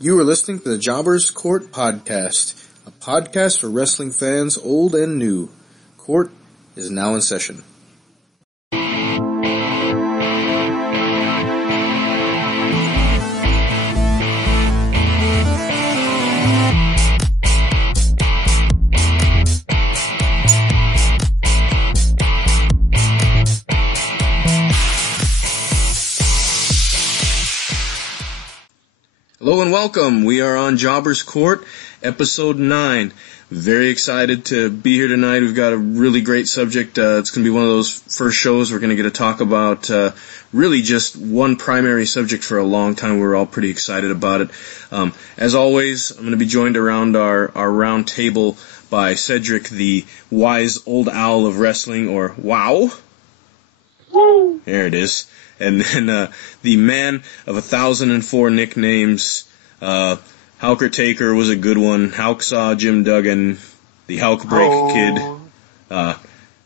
You are listening to the Jobbers Court Podcast, a podcast for wrestling fans old and new. Court is now in session. Hello and welcome. We are on Jobbers Court, episode 9. Very excited to be here tonight. We've got a really great subject. It's going to be one of those first shows we're going to get to talk about really just one primary subject for a long time. We're all pretty excited about it. As always, I'm going to be joined around our round table by Cedric, the wise old owl of wrestling, or WOW. Woo! There it is. And then the man of 1,004 nicknames, Howker Taker was a good one. Howksaw, Jim Duggan, the Howkbreak Kid. How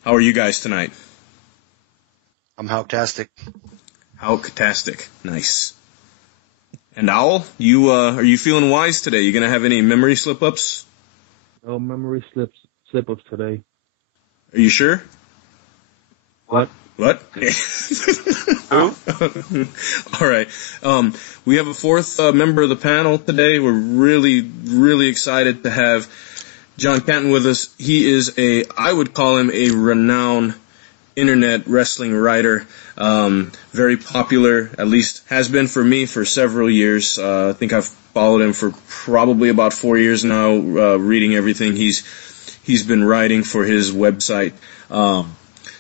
are you guys tonight? I'm Howktastic. Howktastic, nice. And Owl, you are you feeling wise today? You gonna have any memory slip-ups? No memory slip-ups today. Are you sure? What? What? All right. We have a fourth member of the panel today. We're really excited to have John Canton with us. He is I would call him a renowned internet wrestling writer. Very popular, at least has been for me for several years. I think I've followed him for probably about 4 years now, reading everything he's been writing for his website.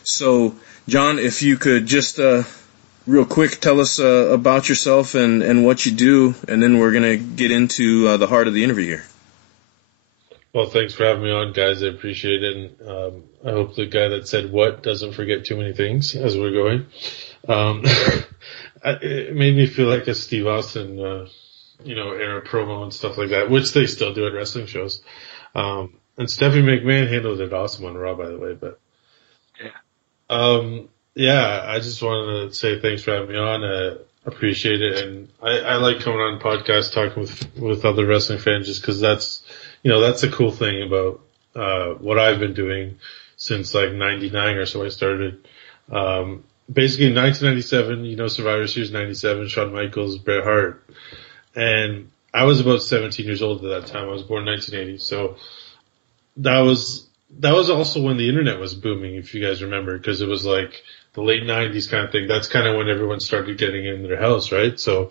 So, John, if you could just real quick tell us about yourself and what you do, and then we're going to get into the heart of the interview here. Well, thanks for having me on, guys. I appreciate it. And I hope the guy that said what doesn't forget too many things as we're going. It made me feel like a Steve Austin, era promo and stuff like that, which they still do at wrestling shows. And Stephanie McMahon handled it awesome on Raw, by the way, but I just wanted to say thanks for having me on. I appreciate it. And I like coming on podcasts, talking with other wrestling fans, just cause that's a cool thing about, what I've been doing since like 99 or so I started. Basically in 1997, Survivor Series 97, Shawn Michaels, Bret Hart. And I was about 17 years old at that time. I was born in 1980. So that was also when the internet was booming, if you guys remember, because it was like the late 90s kind of thing. That's kind of when everyone started getting in their house, right? So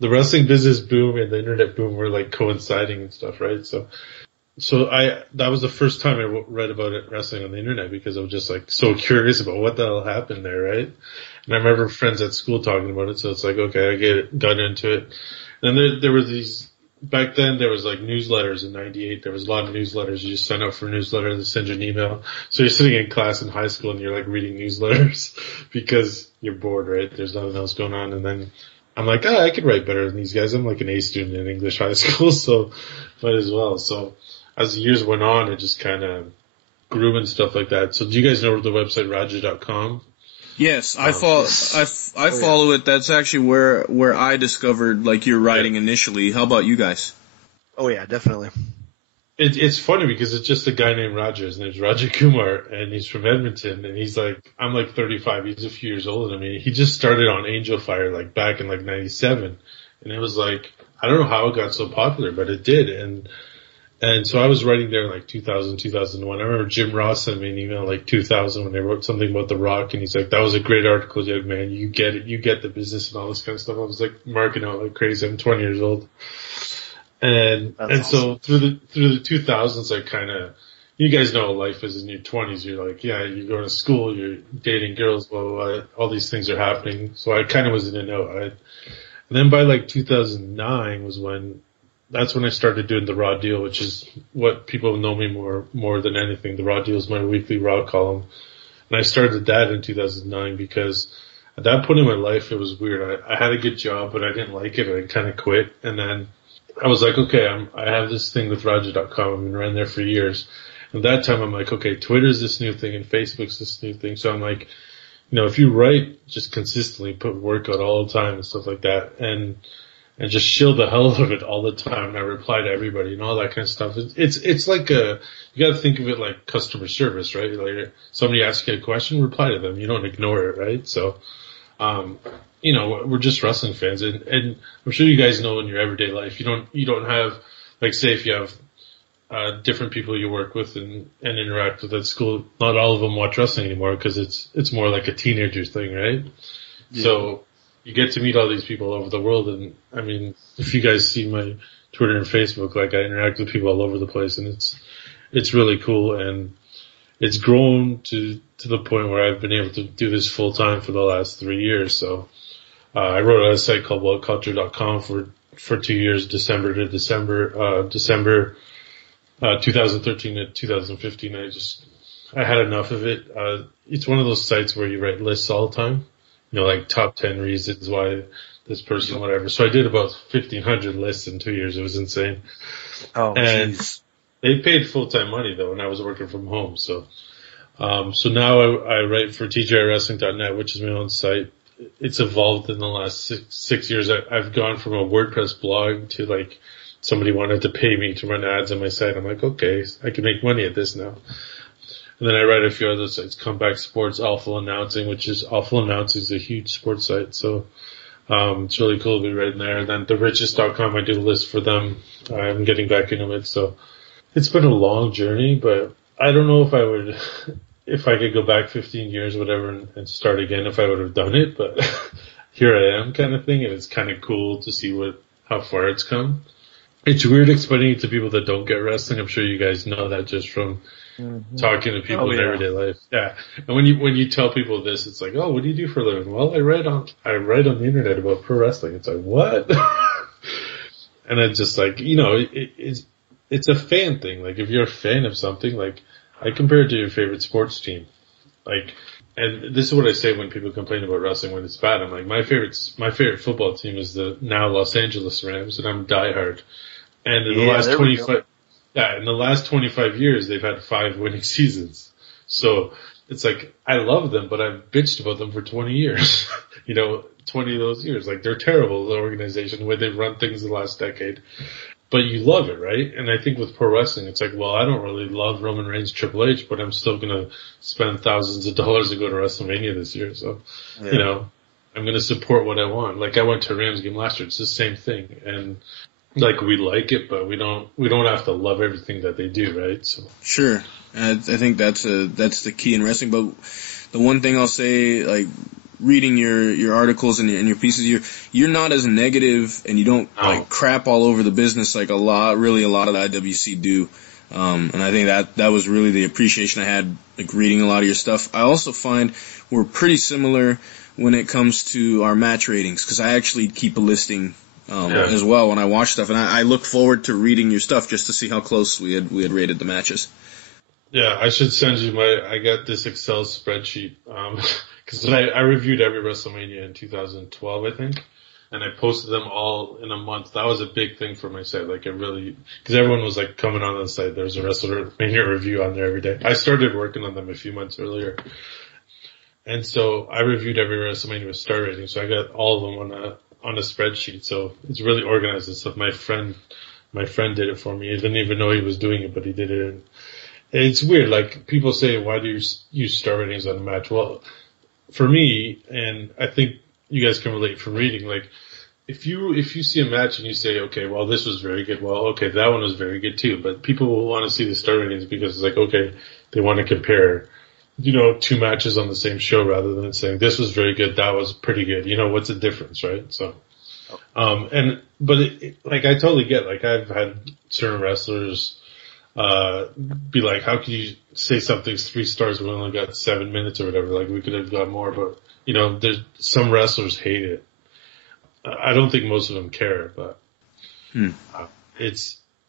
the wrestling business boom and the internet boom were like coinciding and stuff, right? So that was the first time I read about wrestling on the internet, because I was just like so curious about what the hell happened there, right? And I remember friends at school talking about it, so it's like, okay, I get it, got into it. And there were these. Back then, there was like newsletters in 98. There was a lot of newsletters. You just sign up for a newsletter and they send you an email. So you're sitting in class in high school and you're like reading newsletters because you're bored, right? There's nothing else going on. And then I'm like, I could write better than these guys. I'm like an A student in English high school, so might as well. So as the years went on, it just kind of grew and stuff like that. So do you guys know the website Roger.com? Yes, I follow it. That's actually where I discovered like your writing initially. How about you guys? Oh yeah, definitely. It's funny because it's just a guy named Roger. His name's Roger Kumar, and he's from Edmonton. And he's like, I'm like 35. He's a few years older than me. He just started on Angel Fire like back in like 97, and it was like, I don't know how it got so popular, but it did. And so I was writing there in like 2000, 2001. I remember Jim Ross sent me an email like 2000 when they wrote something about The Rock, and he's like, that was a great article, young man. You get it. You get the business and all this kind of stuff. I was like marking out like crazy. I'm 20 years old. And so through the 2000s, I kind of, you guys know what life is in your 20s. You're like, yeah, you're going to school, you're dating girls, blah, blah, blah. All these things are happening. So I kind of was in a know. And then by like 2009 was that's when I started doing the Raw Deal, which is what people know me more than anything. The Raw Deal is my weekly Raw column. And I started that in 2009 because at that point in my life, it was weird. I had a good job, but I didn't like it. I kind of quit. And then I was like, okay, I have this thing with Roger.com. I've been running there for years. And at that time, I'm like, okay, Twitter's this new thing and Facebook's this new thing. So I'm like, if you write just consistently, put work out all the time and stuff like that. And and just shill the hell out of it all the time. And I reply to everybody and all that kind of stuff. It's like you got to think of it like customer service, right? Like somebody asks you a question, reply to them. You don't ignore it, right? So, we're just wrestling fans, and I'm sure you guys know in your everyday life, you don't have, like, say if you have different people you work with and interact with at school, not all of them watch wrestling anymore because it's more like a teenager thing, right? Yeah. So you get to meet all these people all over the world, and I mean, if you guys see my Twitter and Facebook, like, I interact with people all over the place, and it's really cool, and it's grown to the point where I've been able to do this full time for the last 3 years. So I wrote on a site called whatculture.com for 2 years, December 2013 to 2015. I had enough of it. It's one of those sites where you write lists all the time, like top 10 reasons why this person, whatever. So I did about 1,500 lists in 2 years. It was insane. Oh, and jeez. They paid full-time money though, and I was working from home. So now I write for tjwrestling.net, which is my own site. It's evolved in the last six years. I've gone from a WordPress blog to, like, somebody wanted to pay me to run ads on my site. I'm like, okay, I can make money at this now. And then I write a few other sites, Comeback Sports, Awful Announcing, Awful Announcing is a huge sports site. So, it's really cool to be writing there. And then therichest.com, I do a list for them. I'm getting back into it. So it's been a long journey, but I don't know if I could go back 15 years, whatever, and start again, if I would have done it, but here I am, kind of thing. And it's kind of cool to see how far it's come. It's weird explaining it to people that don't get wrestling. I'm sure you guys know that just from talking to people in everyday life. Yeah. And when you tell people this, it's like, oh, what do you do for a living? Well, I write on the internet about pro wrestling. It's like, what? And it's just like, it's a fan thing. Like, if you're a fan of something, like, I compare it to your favorite sports team. Like, and this is what I say when people complain about wrestling when it's bad. I'm like, my favorite football team is the now Los Angeles Rams, and I'm diehard. And in the last 25 years, they've had 5 winning seasons. So it's like, I love them, but I've bitched about them for 20 years. 20 of those years. Like, they're terrible, the organization, the way they've run things the last decade. But you love it, right? And I think with pro wrestling, it's like, well, I don't really love Roman Reigns, Triple H, but I'm still going to spend thousands of dollars to go to WrestleMania this year. So, I'm going to support what I want. Like, I went to a Rams game last year. It's the same thing. And, like, we like it, but we don't have to love everything that they do, right? So sure. I think that's the key in wrestling. But the one thing I'll say, like, reading your articles and your pieces, you're not as negative, and you don't like crap all over the business like a lot of the IWC do. And I think that was really the appreciation I had, like, reading a lot of your stuff. I also find we're pretty similar when it comes to our match ratings, because I actually keep a listing as well when I watch stuff, and I look forward to reading your stuff just to see how close we had rated the matches. Yeah, I should send you I got this Excel spreadsheet, cause I reviewed every WrestleMania in 2012, I think, and I posted them all in a month. That was a big thing for my site, like, cause everyone was, like, coming on the site. There was a WrestleMania review on there every day. I started working on them a few months earlier. And so I reviewed every WrestleMania with star rating, so I got all of them on a spreadsheet. So it's really organized and stuff. My friend did it for me. I didn't even know he was doing it, but he did it. And it's weird. Like, people say, why do you use star ratings on a match? Well, for me, and I think you guys can relate from reading, like, if you see a match and you say, okay, well, this was very good. Well, okay, that one was very good too. But people will want to see the star ratings because it's like, okay, they want to compare, 2 matches on the same show rather than saying this was very good, that was pretty good. What's the difference, right? So, but like, I totally get, like, I've had certain wrestlers, be like, how can you say something's 3 stars when we only got 7 minutes or whatever? Like, we could have got more, but, there's some wrestlers hate it. I don't think most of them care, but,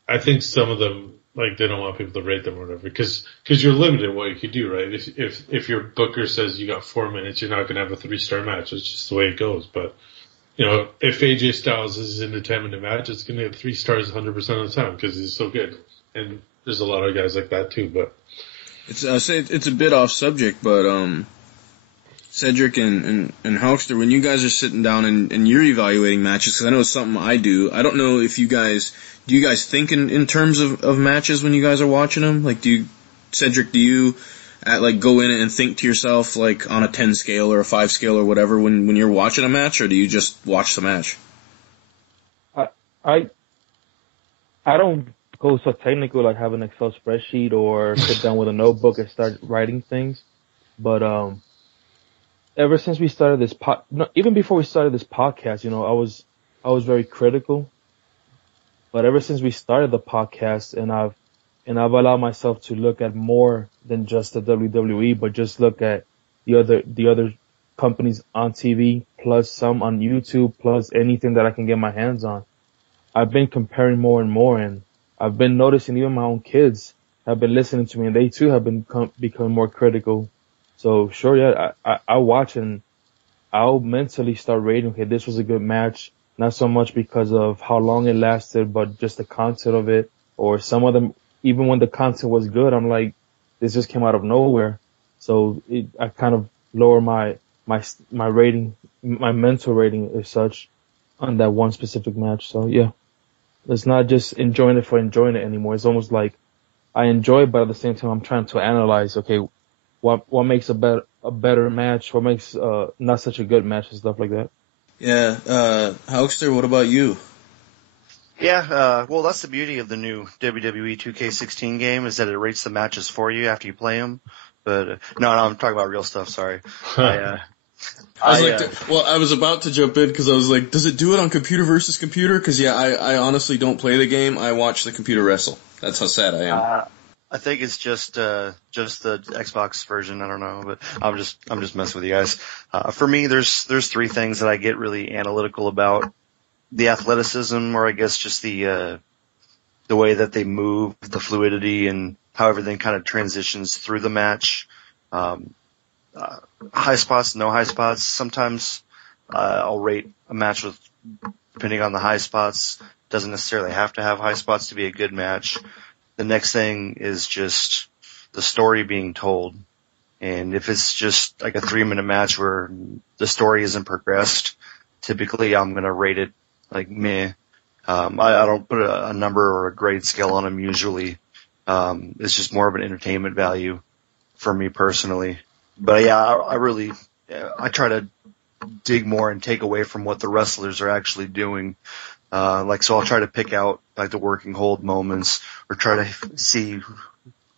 I think some of them, like, they don't want people to rate them or whatever, cause you're limited in what you can do, right? If your booker says you got 4 minutes, you're not gonna have a 3-star match. It's just the way it goes. But, if AJ Styles is in a 10-minute match, it's gonna get 3 stars 100% of the time, cause he's so good. And there's a lot of guys like that too, but. I say it's a bit off subject, but, Cedric and Hulkster, when you guys are sitting down and you're evaluating matches, because I know it's something I do. I don't know if do you guys think in terms of matches when you guys are watching them? Like, Cedric, do you go in and think to yourself like on a 10 scale or a 5 scale or whatever when you're watching a match, or do you just watch the match? I don't go so technical like have an Excel spreadsheet or sit down with a notebook and start writing things. But ever since we started this even before we started this podcast, I was very critical. But ever since we started the podcast, and I've allowed myself to look at more than just the WWE, but just look at the other companies on TV, plus some on YouTube, plus anything that I can get my hands on. I've been comparing more and more, and I've been noticing even my own kids have been listening to me, and they too have been becoming more critical. So sure, yeah, I watch and I'll mentally start rating, okay, this was a good match, not so much because of how long it lasted, but just the content of it, or some of them, even when the content was good, I'm like, this just came out of nowhere. So I kind of lower my rating, my mental rating as such on that one specific match. So yeah. It's not just enjoying it for enjoying it anymore. It's almost like I enjoy it, but at the same time, I'm trying to analyze, okay, what makes a better match, what makes not such a good match and stuff like that. Yeah, Hulkster, what about you? Yeah, well, that's the beauty of the new WWE 2K16 game, is that it rates the matches for you after you play them. But no, I'm talking about real stuff. Sorry. I was about to jump in because I was like, does it do it on computer versus computer? Because yeah, I honestly don't play the game. I watch the computer wrestle. That's how sad I am. I think it's just the Xbox version. I don't know, but I'm just messing with you guys. For me, there's three things that I get really analytical about: the athleticism, or I guess just the way that they move, the fluidity, and how everything kind of transitions through the match. High spots, no high spots. Sometimes I'll rate a match depending on the high spots. Doesn't necessarily have to have high spots to be a good match. The next thing is just the story being told. And if it's just like a 3-minute match where the story isn't progressed, typically I'm going to rate it like meh. I don't put a number or a grade scale on them usually. It's just more of an entertainment value for me personally. But yeah, I try to dig more and take away from what the wrestlers are actually doing. So I'll try to pick out like the working hold moments, or try to see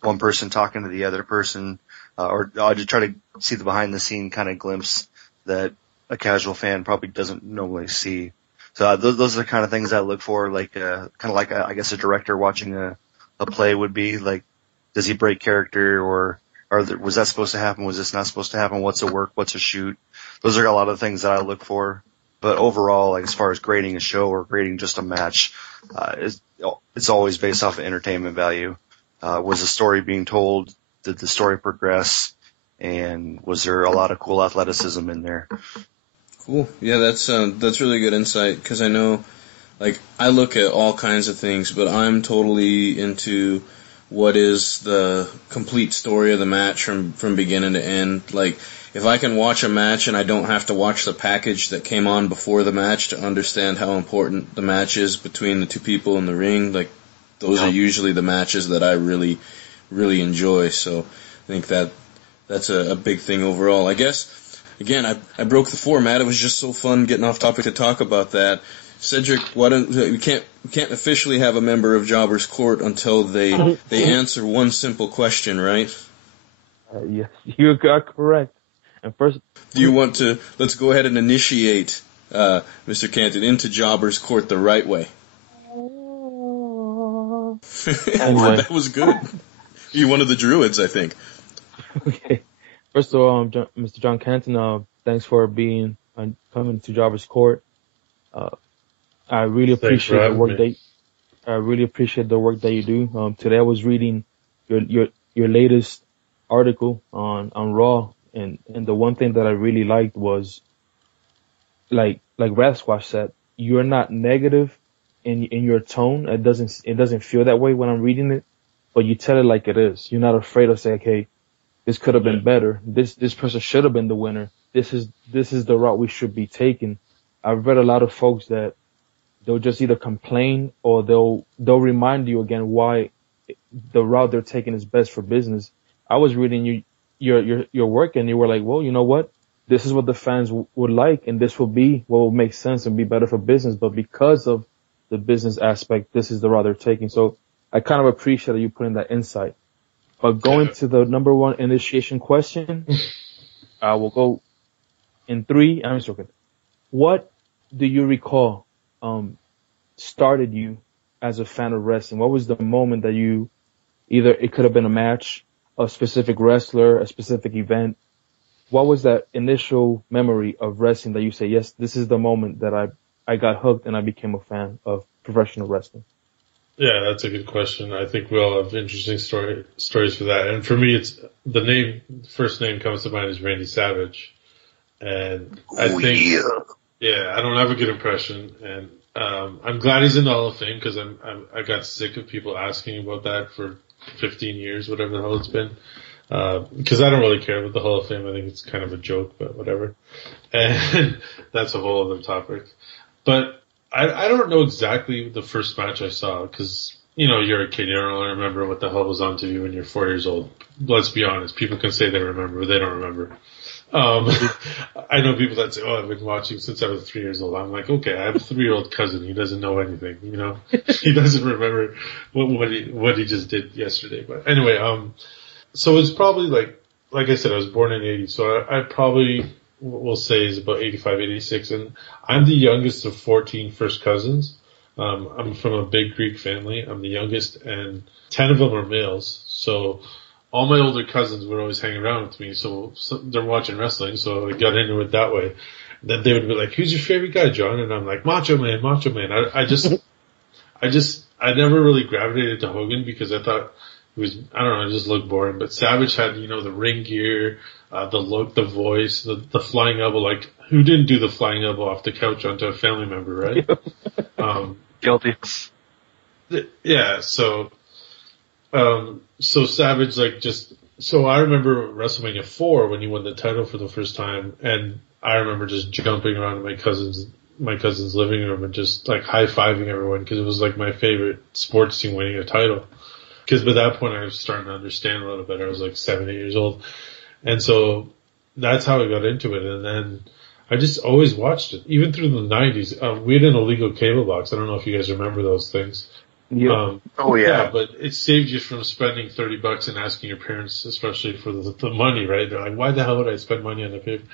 one person talking to the other person, or I'll just try to see the behind the scene kind of glimpse that a casual fan probably doesn't normally see. So those are the kind of things I look for, I guess a director watching a play would be like, does he break character, or was that supposed to happen? Was this not supposed to happen? What's a work? What's a shoot? Those are a lot of things that I look for. But overall, like as far as grading a show or grading just a match, it's always based off of entertainment value. Was the story being told? Did the story progress? And was there a lot of cool athleticism in there? Cool. Yeah, that's really good insight, because I know, like, I look at all kinds of things, but I'm totally into what is the complete story of the match from beginning to end. Like, if I can watch a match and I don't have to watch the package that came on before the match to understand how important the match is between the two people in the ring, like, those are usually the matches that I really, really enjoy. So I think that's a big thing overall. I guess, again, I broke the format. It was just so fun getting off topic to talk about that. Cedric, we can't officially have a member of Jobber's Court until they answer one simple question, right? Yes, you are correct. And first, do you want to? Let's go ahead and initiate Mr. Canton into Jobber's Court the right way. Anyway. That was good. You're one of the druids, I think. Okay. First of all, Mr. John Canton, thanks for coming to Jobber's Court. I really appreciate the work that you do. Today I was reading your latest article on Raw, and the one thing that I really liked was like Rasquash said, you're not negative in your tone. It doesn't feel that way when I'm reading it, but you tell it like it is. You're not afraid of saying, okay, this could have been better. This person should have been the winner. this is the route we should be taking. I've read a lot of folks that they'll just either complain or they'll remind you again why the route they're taking is best for business. I was reading your work and you were like, well, you know what? This is what the fans would like, and this will be what will make sense and be better for business. But because of the business aspect, this is the route they're taking. So I kind of appreciate that you put in that insight. But going to the number one initiation question, I will go in 3. I'm just joking. What do you recall started you as a fan of wrestling? What was the moment that you either it could have been a match, a specific wrestler, a specific event? What was that initial memory of wrestling that you say, yes, this is the moment that I got hooked and I became a fan of professional wrestling? Yeah, that's a good question. I think we all have interesting stories for that. And for me, it's the first name comes to mind is Randy Savage. And I think, I don't have a good impression. And, I'm glad he's in the Hall of Fame because I got sick of people asking about that for 15 years, whatever the hell it's been. Because I don't really care about the Hall of Fame. I think it's kind of a joke, but whatever. And that's a whole other topic. But I don't know exactly the first match I saw because, you know, you're a kid. You don't really remember what the hell was on TV when you're 4 years old. Let's be honest. People can say they remember, but they don't remember. I know people that say, oh, I've been watching since I was 3 years old. I'm like, okay, I have a 3-year-old cousin. He doesn't know anything, you know? He doesn't remember what he just did yesterday. But anyway, so it's probably like I said, I was born in 80, so I probably will say is about 85, 86, and I'm the youngest of 14 first cousins. I'm from a big Greek family. I'm the youngest, and 10 of them are males. So all my older cousins would always hang around with me, so they're watching wrestling, so I got into it that way. Then they would be like, who's your favorite guy, John? And I'm like, Macho Man. I never really gravitated to Hogan because I thought it was, I don't know, it just looked boring. But Savage had, you know, the ring gear, the look, the voice, the flying elbow. Like, who didn't do the flying elbow off the couch onto a family member, right? Guilty. Yeah, so Savage, so I remember WrestleMania 4 when he won the title for the first time, and I remember just jumping around in my cousin's living room and just like high-fiving everyone because it was like my favorite sports team winning a title. Because by that point I was starting to understand a little better. I was like 7, 8 years old. And so that's how I got into it. And then I just always watched it, even through the 90s. We had an illegal cable box. I don't know if you guys remember those things. Yeah. Yeah, but it saved you from spending $30 and asking your parents, especially for the money, right? They're like, why the hell would I spend money on the paper?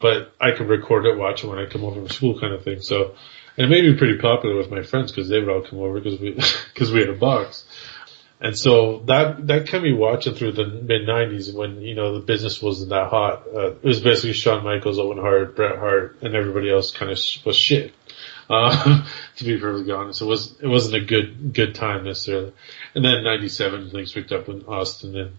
But I could record it, watch it when I come over from school kind of thing. So, and it made me pretty popular with my friends because they would all come over because we had a box. And so that kept me watching through the mid 90s when, you know, the business wasn't that hot. It was basically Shawn Michaels, Owen Hart, Bret Hart, and everybody else kind of was shit. To be perfectly honest, it wasn't a good time necessarily. And then 97 things picked up in Austin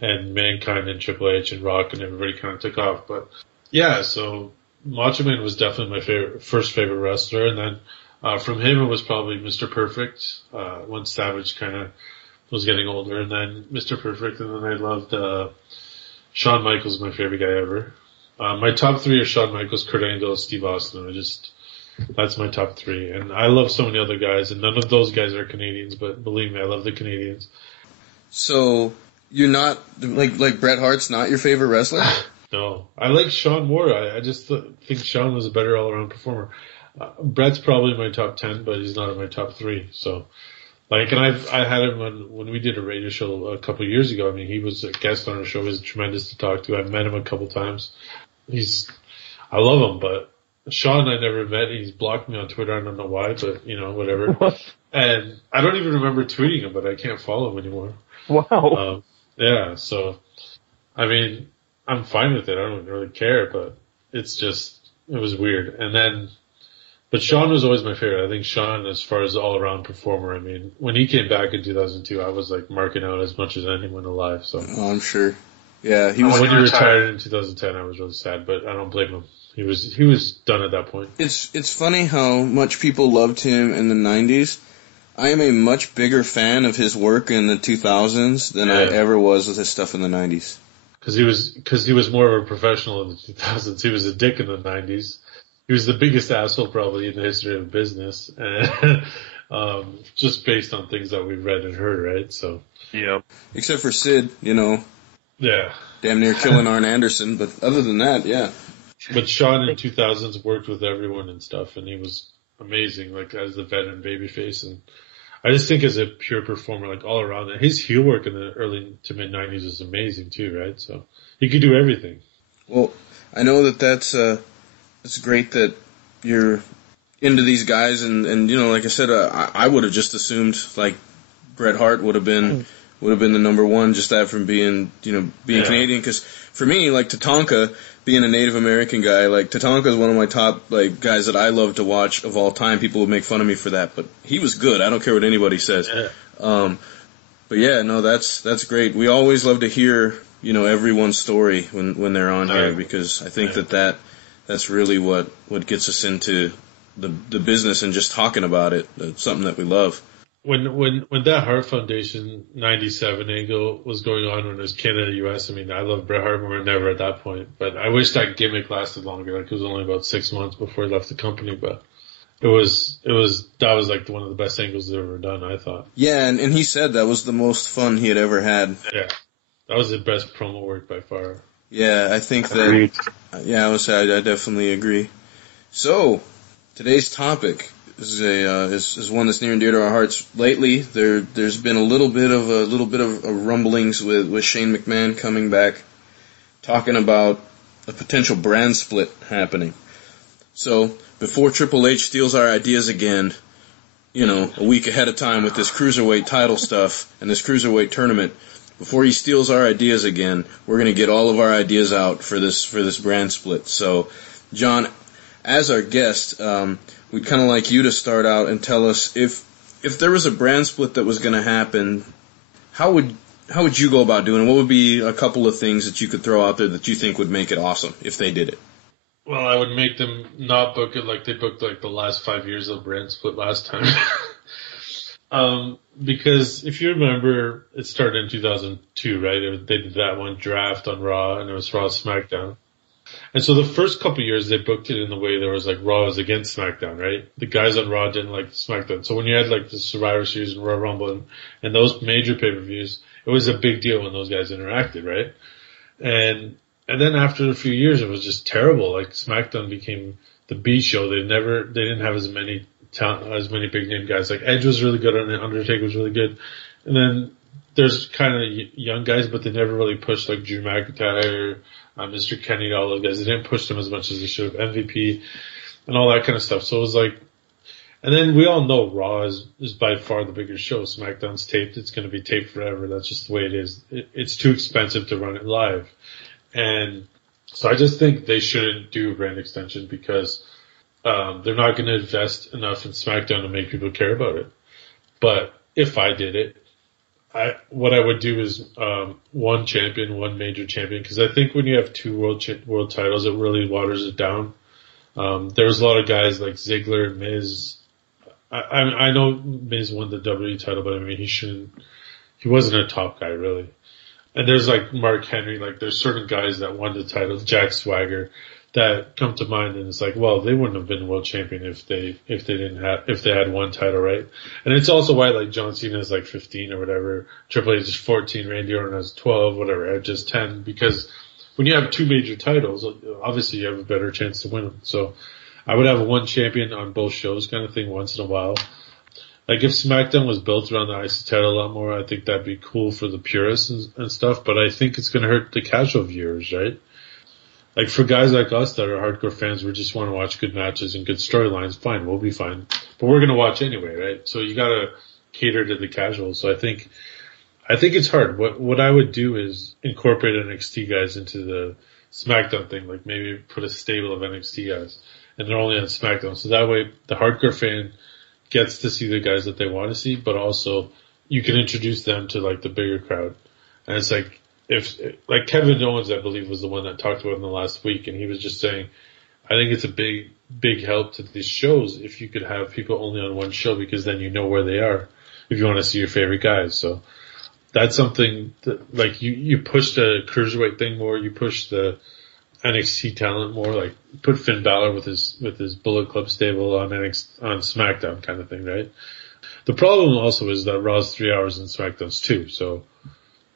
and Mankind and Triple H and Rock and everybody kind of took off. But yeah, so Macho Man was definitely my first favorite wrestler. And then, from him it was probably Mr. Perfect, once Savage kind of was getting older, and then Mr. Perfect, and then I loved, Shawn Michaels, my favorite guy ever. My top 3 are Shawn Michaels, Kurt Angle, Steve Austin. That's my top 3. And I love so many other guys, and none of those guys are Canadians, but believe me, I love the Canadians. So, you're not, like Bret Hart's not your favorite wrestler? No. I like Shawn more. I just think Shawn was a better all-around performer. Bret's probably my top 10, but he's not in my top 3, so. Like, and I had him when we did a radio show a couple of years ago. I mean, he was a guest on our show. He was tremendous to talk to. I've met him a couple times. I love him, but Shawn I never met. He's blocked me on Twitter. I don't know why, but you know, whatever. And I don't even remember tweeting him, but I can't follow him anymore. Wow. Yeah. So, I mean, I'm fine with it. I don't really care, but it was weird. And then, but Shawn was always my favorite. I think Shawn, as far as all-around performer, I mean, when he came back in 2002, I was like marking out as much as anyone alive. So oh, I'm sure. Yeah, when he retired in 2010, I was really sad, but I don't blame him. He was done at that point. It's funny how much people loved him in the 90s. I am a much bigger fan of his work in the 2000s than I ever was with his stuff in the 90s. Cause he was more of a professional in the 2000s. He was a dick in the 90s. He was the biggest asshole probably in the history of business. And, just based on things that we've read and heard, right? So. Yep. Except for Sid, you know. Yeah. Damn near killing Arn Anderson, but other than that, yeah. But Sean in 2000s worked with everyone and stuff, and he was amazing, like as the veteran babyface. And I just think as a pure performer, like all around, and his heel work in the early to mid 90s is amazing too, right? So he could do everything. Well, I know that's it's great that you're into these guys, and you know, like I said, I would have just assumed like Bret Hart would have been the number one, just that from being Canadian. Because for me, like Tatanka, being a Native American guy, like Tatanka is one of my top like guys that I love to watch of all time. People would make fun of me for that, but he was good. I don't care what anybody says. Yeah. But yeah, no, that's great. We always love to hear everyone's story when they're on here, because I think that's really what gets us into the business and just talking about it. It's something that we love. When that Hart Foundation 97 angle was going on when it was Canada US, I mean, I love Bret Hart, but we're never at that point. But I wish that gimmick lasted longer. Like it was only about 6 months before he left the company, but that was like one of the best angles they've ever done, I thought. Yeah, and he said that was the most fun he had ever had. Yeah. That was the best promo work by far. Yeah, I think that, I would say I definitely agree. So, today's topic is one that's near and dear to our hearts. Lately, there's been a little bit of rumblings with Shane McMahon coming back, talking about a potential brand split happening. So before Triple H steals our ideas again, a week ahead of time with this cruiserweight title stuff and this cruiserweight tournament, before he steals our ideas again, we're going to get all of our ideas out for this brand split. So, John, as our guest, we'd kind of like you to start out and tell us if there was a brand split that was going to happen, how would you go about doing it? What would be a couple of things that you could throw out there that you think would make it awesome if they did it? Well, I would make them not book it like they booked like the last 5 years of brand split last time. Because if you remember, it started in 2002, right? They did that one draft on Raw, and it was Raw SmackDown. And so the first couple of years, they booked it in the way there was like Raw was against SmackDown, right? The guys on Raw didn't like SmackDown. So when you had like the Survivor Series and Royal Rumble and those major pay-per-views, it was a big deal when those guys interacted, right? And then after a few years, it was just terrible. Like SmackDown became the B show. They didn't have as many big name guys. Like Edge was really good on it, Undertaker was really good. And then there's kind of young guys, but they never really pushed like Drew McIntyre, Mr. Kenny, all those guys. They didn't push them as much as they should have. MVP and all that kind of stuff. So it was like, and then we all know Raw is by far the bigger show. SmackDown's taped. It's going to be taped forever. That's just the way it is. It's too expensive to run it live. And so I just think they shouldn't do a brand extension because they're not going to invest enough in SmackDown to make people care about it. But if I did it, what I would do is one champion, one major champion, because I think when you have two world titles, it really waters it down. There was a lot of guys like Ziggler and Miz. I know Miz won the WWE title, but I mean he wasn't a top guy really. And there's like Mark Henry, like there's certain guys that won the title, Jack Swagger, that come to mind, and it's like, well, they wouldn't have been world champion if they had one title, right? And it's also why like John Cena is like 15 or whatever, Triple H is 14, Randy Orton has 12, whatever, just 10, because when you have two major titles, obviously you have a better chance to win them. So I would have one champion on both shows kind of thing once in a while. Like if SmackDown was built around the IC title a lot more, I think that'd be cool for the purists and stuff, but I think it's going to hurt the casual viewers, right? Like for guys like us that are hardcore fans, we just want to watch good matches and good storylines, fine, we'll be fine. But we're going to watch anyway, right? So you got to cater to the casuals. So I think it's hard. What I would do is incorporate NXT guys into the SmackDown thing, like maybe put a stable of NXT guys, and they're only on SmackDown. So that way the hardcore fan gets to see the guys that they want to see, but also you can introduce them to like the bigger crowd. And it's like, like Kevin Owens, I believe, was the one that talked about it in the last week, and he was just saying, I think it's a big help to these shows if you could have people only on one show, because then you know where they are if you want to see your favorite guys. So that's something that, like, you push the cruiserweight thing more, you push the NXT talent more, like put Finn Balor with his Bullet Club stable on on SmackDown kind of thing, right? The problem also is that Raw's 3 hours and SmackDown's 2, so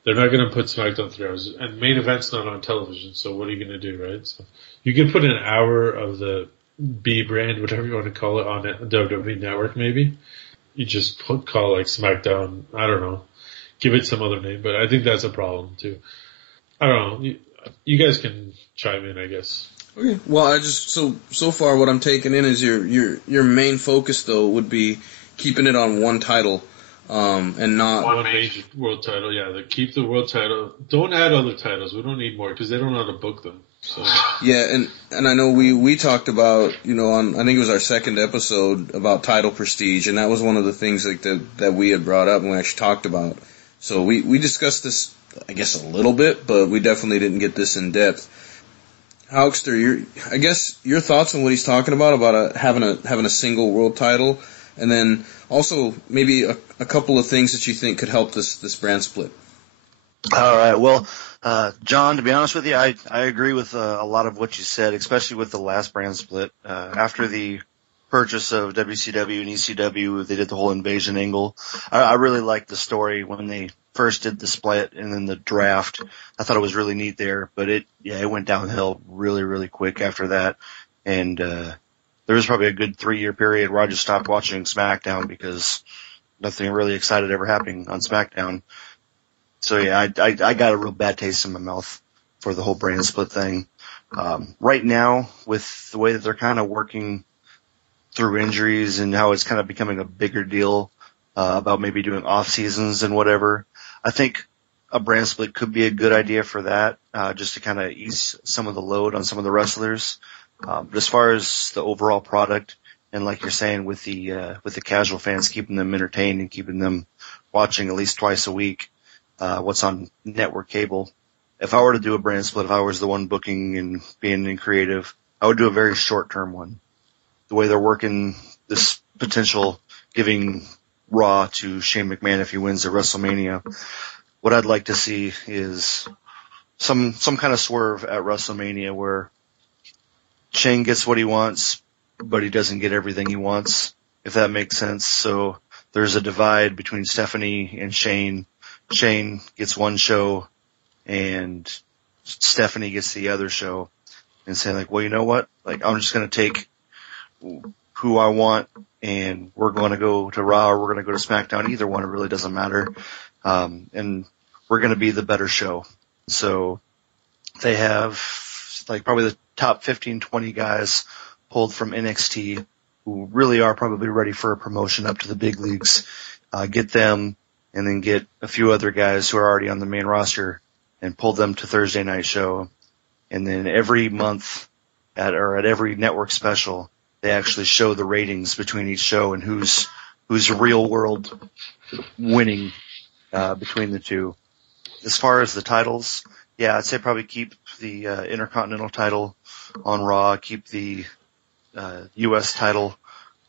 they're not going to put SmackDown 3 hours, and main event's not on television, so what are you going to do, right? So you can put an hour of the B brand, whatever you want to call it, on a WWE Network maybe. You just call like SmackDown, I don't know, give it some other name, but I think that's a problem too. I don't know. You guys can chime in, I guess. Okay. Well, I just so far what I'm taking in is your main focus though would be keeping it on one title, and not one major world title. Yeah, keep the world title. Don't add other titles. We don't need more because they don't know how to book them. So. Yeah, and I know we talked about, on, I think it was our second episode about title prestige, and that was one of the things like that we had brought up and we actually talked about. So we discussed this, I guess, a little bit, but we definitely didn't get this in depth. Hoekster, I guess your thoughts on what he's talking about having a single world title, and then also maybe a couple of things that you think could help this brand split. All right. Well, John, to be honest with you, I agree with a lot of what you said, especially with the last brand split. After the purchase of WCW and ECW, they did the whole invasion angle. I really liked the story when they first did the split and then the draft. I thought it was really neat there, but it went downhill really, really quick after that. And there was probably a good 3-year period where I just stopped watching SmackDown because nothing really excited ever happening on SmackDown. So yeah, I got a real bad taste in my mouth for the whole brand split thing. Right now, with the way that they're kind of working through injuries and how it's kind of becoming a bigger deal, about maybe doing off seasons and whatever, I think a brand split could be a good idea for that, just to kind of ease some of the load on some of the wrestlers. But as far as the overall product, and like you're saying, with the casual fans, keeping them entertained and keeping them watching at least twice a week, what's on network cable. If I were to do a brand split, if I was the one booking and being in creative, I would do a very short-term one. The way they're working this potential giving Raw to Shane McMahon if he wins at WrestleMania, what I'd like to see is some kind of swerve at WrestleMania where Shane gets what he wants, but he doesn't get everything he wants, if that makes sense. So there's a divide between Stephanie and Shane. Shane gets one show and Stephanie gets the other show, and saying like, well, you know what? Like, I'm just going to take who I want and we're going to go to Raw or we're going to go to SmackDown. Either one, it really doesn't matter. And we're going to be the better show. So they have like probably the top 15, 20 guys pulled from NXT who really are probably ready for a promotion up to the big leagues. Get them, and then get a few other guys who are already on the main roster and pull them to Thursday night show. And then every month at every network special, they actually show the ratings between each show and who's real world winning, between the two. As far as the titles, yeah, I'd say probably keep the, Intercontinental title on Raw, keep the, US title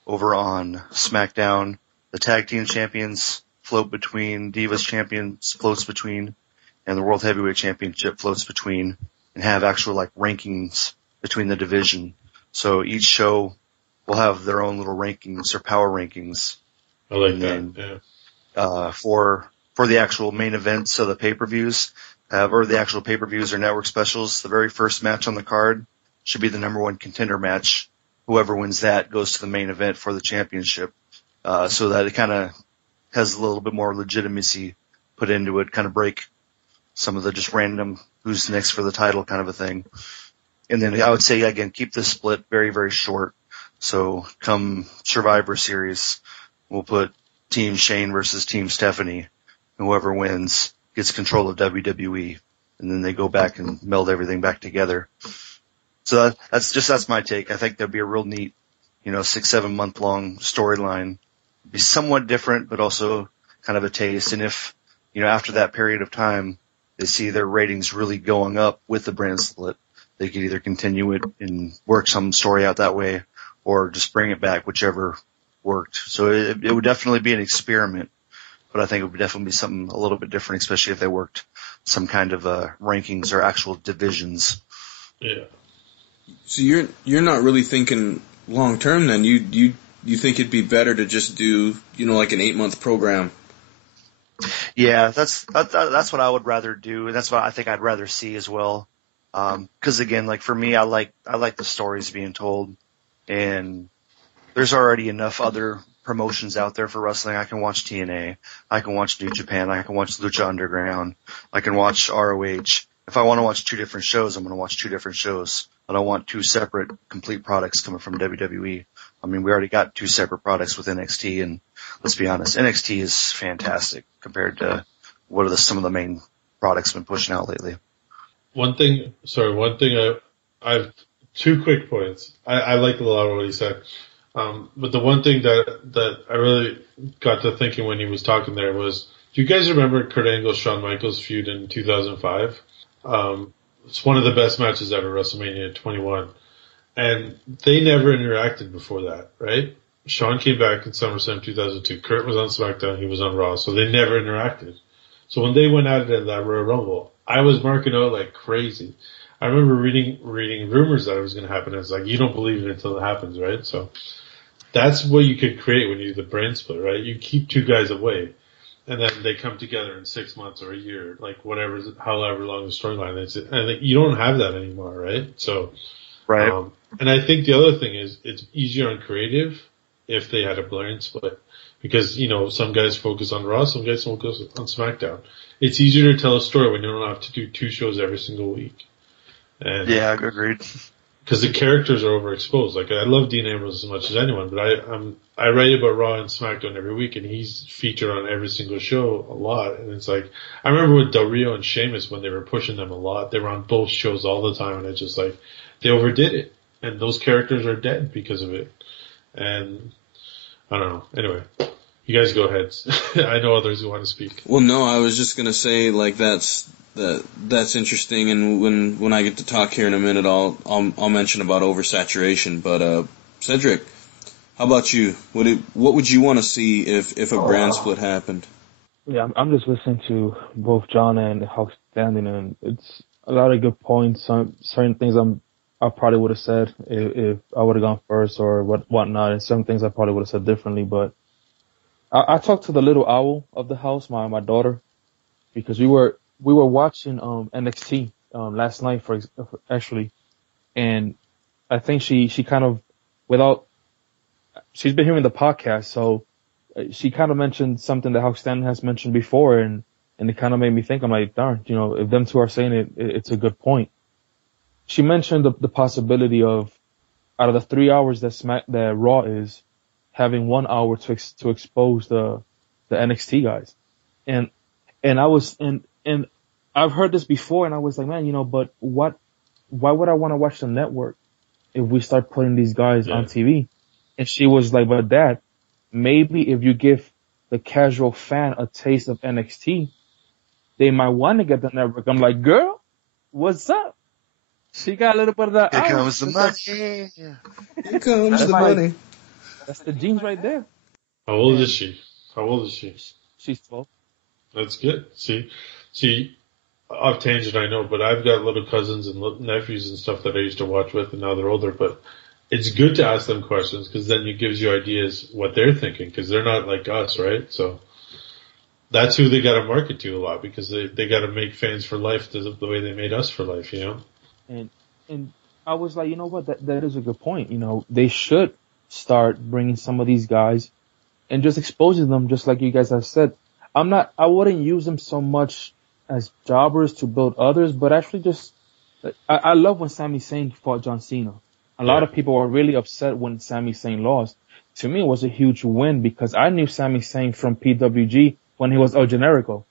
over on SmackDown. The tag team champions float between, Divas champions floats between, and the World Heavyweight Championship floats between, and have actual like rankings between the division. So each show will have their own little rankings or power rankings. I like that. Yeah. For the actual main events of the pay-per-views, or the actual pay-per-views or network specials, the very first match on the card should be the number one contender match. Whoever wins that goes to the main event for the championship. So that it kind of has a little bit more legitimacy put into it, kind of break some of the just random who's next for the title kind of a thing. And then I would say, again, keep this split very, very short. So come Survivor Series, we'll put Team Shane versus Team Stephanie. Whoever wins gets control of WWE. And then they go back and meld everything back together. So that's my take. I think that'd be a real neat, 6-7 month long storyline. Be somewhat different, but also kind of a taste. And if, after that period of time, they see their ratings really going up with the brand split, they could either continue it and work some story out that way or just bring it back, whichever worked. So it would definitely be an experiment. but I think it would definitely be something a little bit different, especially if they worked some kind of rankings or actual divisions. Yeah. So you're not really thinking long term then. You think it'd be better to just do, like an 8-month program? Yeah, that's what I would rather do, and that's what I think I'd rather see as well. 'Cause again, like for me, I like the stories being told, and there's already enough other promotions out there for wrestling. I can watch TNA, I can watch New Japan, I can watch Lucha Underground, I can watch ROH. If I want to watch 2 different shows, I'm going to watch 2 different shows. I don't want 2 separate complete products coming from WWE. I mean, we already got 2 separate products with NXT, and let's be honest, NXT is fantastic compared to what are some of the main products been pushing out lately. One thing I've 2 quick points. I like a lot of what he said. But the one thing that I really got to thinking when he was talking there was, do you guys remember Kurt Angle's Shawn Michaels feud in 2005? It's one of the best matches ever, WrestleMania 21. And they never interacted before that, right? Shawn came back in SummerSlam 2002. Kurt was on SmackDown, he was on Raw, so they never interacted. So when they went at it in that Royal Rumble, I was marking out like crazy. I remember reading rumors that it was going to happen. It's like, you don't believe it until it happens, right? So that's what you could create when you do the brand split, right? You keep 2 guys away, and then they come together in 6 months or a year, like however long the storyline is. And you don't have that anymore, right? So, right. And I think the other thing is it's easier on creative if they had a brand split, because, some guys focus on Raw, some guys focus on SmackDown. It's easier to tell a story when you don't have to do 2 shows every single week. And yeah, agreed. Because the characters are overexposed. Like, I love Dean Ambrose as much as anyone, but I write about Raw and SmackDown every week, and he's featured on every single show a lot. And it's like, I remember with Del Rio and Sheamus when they were pushing them a lot, they were on both shows all the time, and it's just like, they overdid it. And those characters are dead because of it. And I don't know. Anyway, you guys go ahead. I know others who want to speak. Well, no, I was just gonna say, like, that's interesting, and when I get to talk here in a minute, I'll mention about oversaturation. But Cedric, how about you? What would you want to see if a brand split happened? Yeah, I'm just listening to both John and Hawk Standing, and it's a lot of good points. Certain things I probably would have said if I would have gone first or whatnot, and some things I probably would have said differently. But I talked to the little owl of the house, my daughter, because we were watching NXT last night for actually, and I think she kind of she's been hearing the podcast, so she kind of mentioned something that Hawk Stanton has mentioned before, and it kind of made me think. I'm like, darn, if them 2 are saying it, it's a good point. She mentioned the possibility of, out of the 3 hours that Raw is, having 1 hour to expose the NXT guys, and I was and I've heard this before, and I was like, man, but why would I want to watch the network if we start putting these guys on TV? And she was like, but Dad, maybe if you give the casual fan a taste of NXT, they might want to get the network. I'm like, girl, what's up? She got a little bit of that. Here comes the money. Here comes the money. That's the genes right there. How old is she? She's 12. That's good. See, off tangent, I know, but I've got little cousins and nephews and stuff that I used to watch with, and now they're older, but it's good to ask them questions, because then it gives you ideas what they're thinking, because they're not like us, right? So that's who they got to market to a lot, because they got to make fans for life the way they made us for life, And I was like, you know what, that is a good point. They should start bringing some of these guys and just exposing them, just like you guys have said. I wouldn't use them so much as jobbers to build others, but actually just, I love when Sami Zayn fought John Cena. A lot of people were really upset when Sami Zayn lost. To me, it was a huge win, because I knew Sami Zayn from PWG when he was El Generico.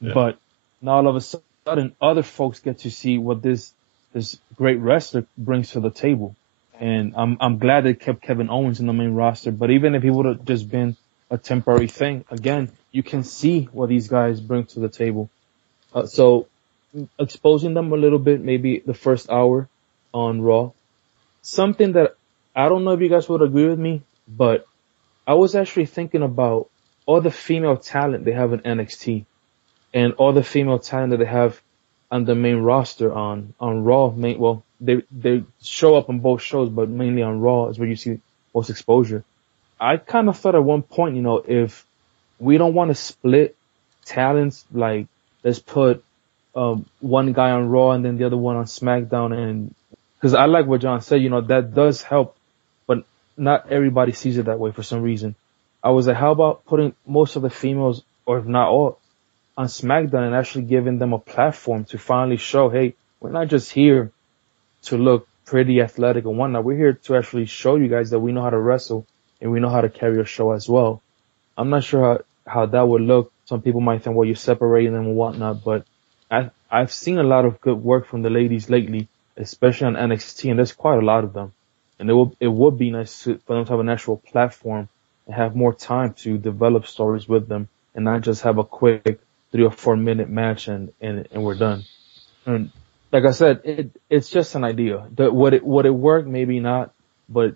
Yeah. But now all of a sudden, other folks get to see what this great wrestler brings to the table. And I'm glad they kept Kevin Owens in the main roster, but even if he would have just been a temporary thing, again, you can see what these guys bring to the table. So exposing them a little bit, maybe the first hour on Raw. Something that I don't know if you guys would agree with me, but I was actually thinking about all the female talent they have in NXT and all the female talent that they have on the main roster on Raw. They show up on both shows, but mainly on Raw is where you see most exposure. I kind of thought at one point, if we don't want to split talents, like let's put one guy on Raw and then the other one on SmackDown, and because I like what John said, that does help, but not everybody sees it that way for some reason. I was like, how about putting most of the females, or if not all, on SmackDown and actually giving them a platform to finally show, hey, we're not just here to look pretty athletic and whatnot. We're here to actually show you guys that we know how to wrestle and we know how to carry a show as well. I'm not sure how that would look. Some people might think, well, you're separating them and whatnot, but I've seen a lot of good work from the ladies lately, especially on NXT, and there's quite a lot of them. And it would be nice for them to have an actual platform and have more time to develop stories with them and not just have a quick 3 or 4 minute match and we're done. And like I said, it's just an idea. Would it work? Maybe not. But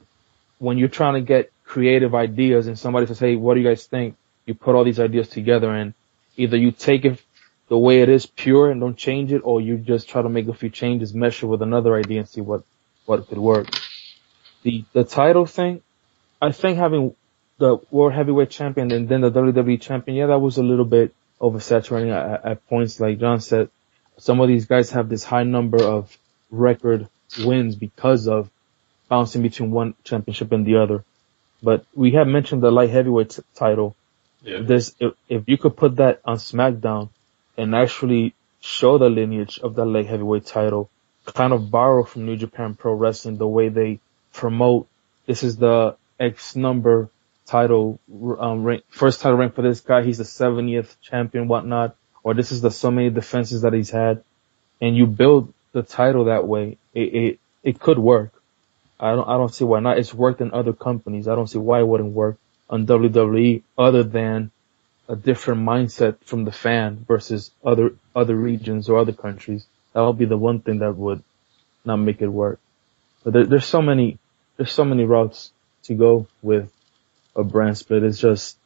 when you're trying to get creative ideas and somebody says, hey, what do you guys think? You put all these ideas together and either you take it the way it is pure and don't change it, or you just try to make a few changes, mesh it with another idea and see what could work. The title thing, I think having the World Heavyweight Champion and then the WWE Champion, yeah, that was a little bit oversaturating at points. Like John said, some of these guys have this high number of record wins because of bouncing between one championship and the other. But we have mentioned the light heavyweight title. Yeah. If you could put that on SmackDown and actually show the lineage of that light heavyweight title, kind of borrow from New Japan Pro Wrestling, the way they promote, this is the X number title, first title rank for this guy, he's the 70th champion, whatnot, or this is the so many defenses that he's had, and you build the title that way, it could work. I don't see why not. It's worked in other companies. I don't see why it wouldn't work on WWE, other than a different mindset from the fan versus other regions or other countries. That would be the one thing that would not make it work. But there's so many routes to go with a brand split. It's just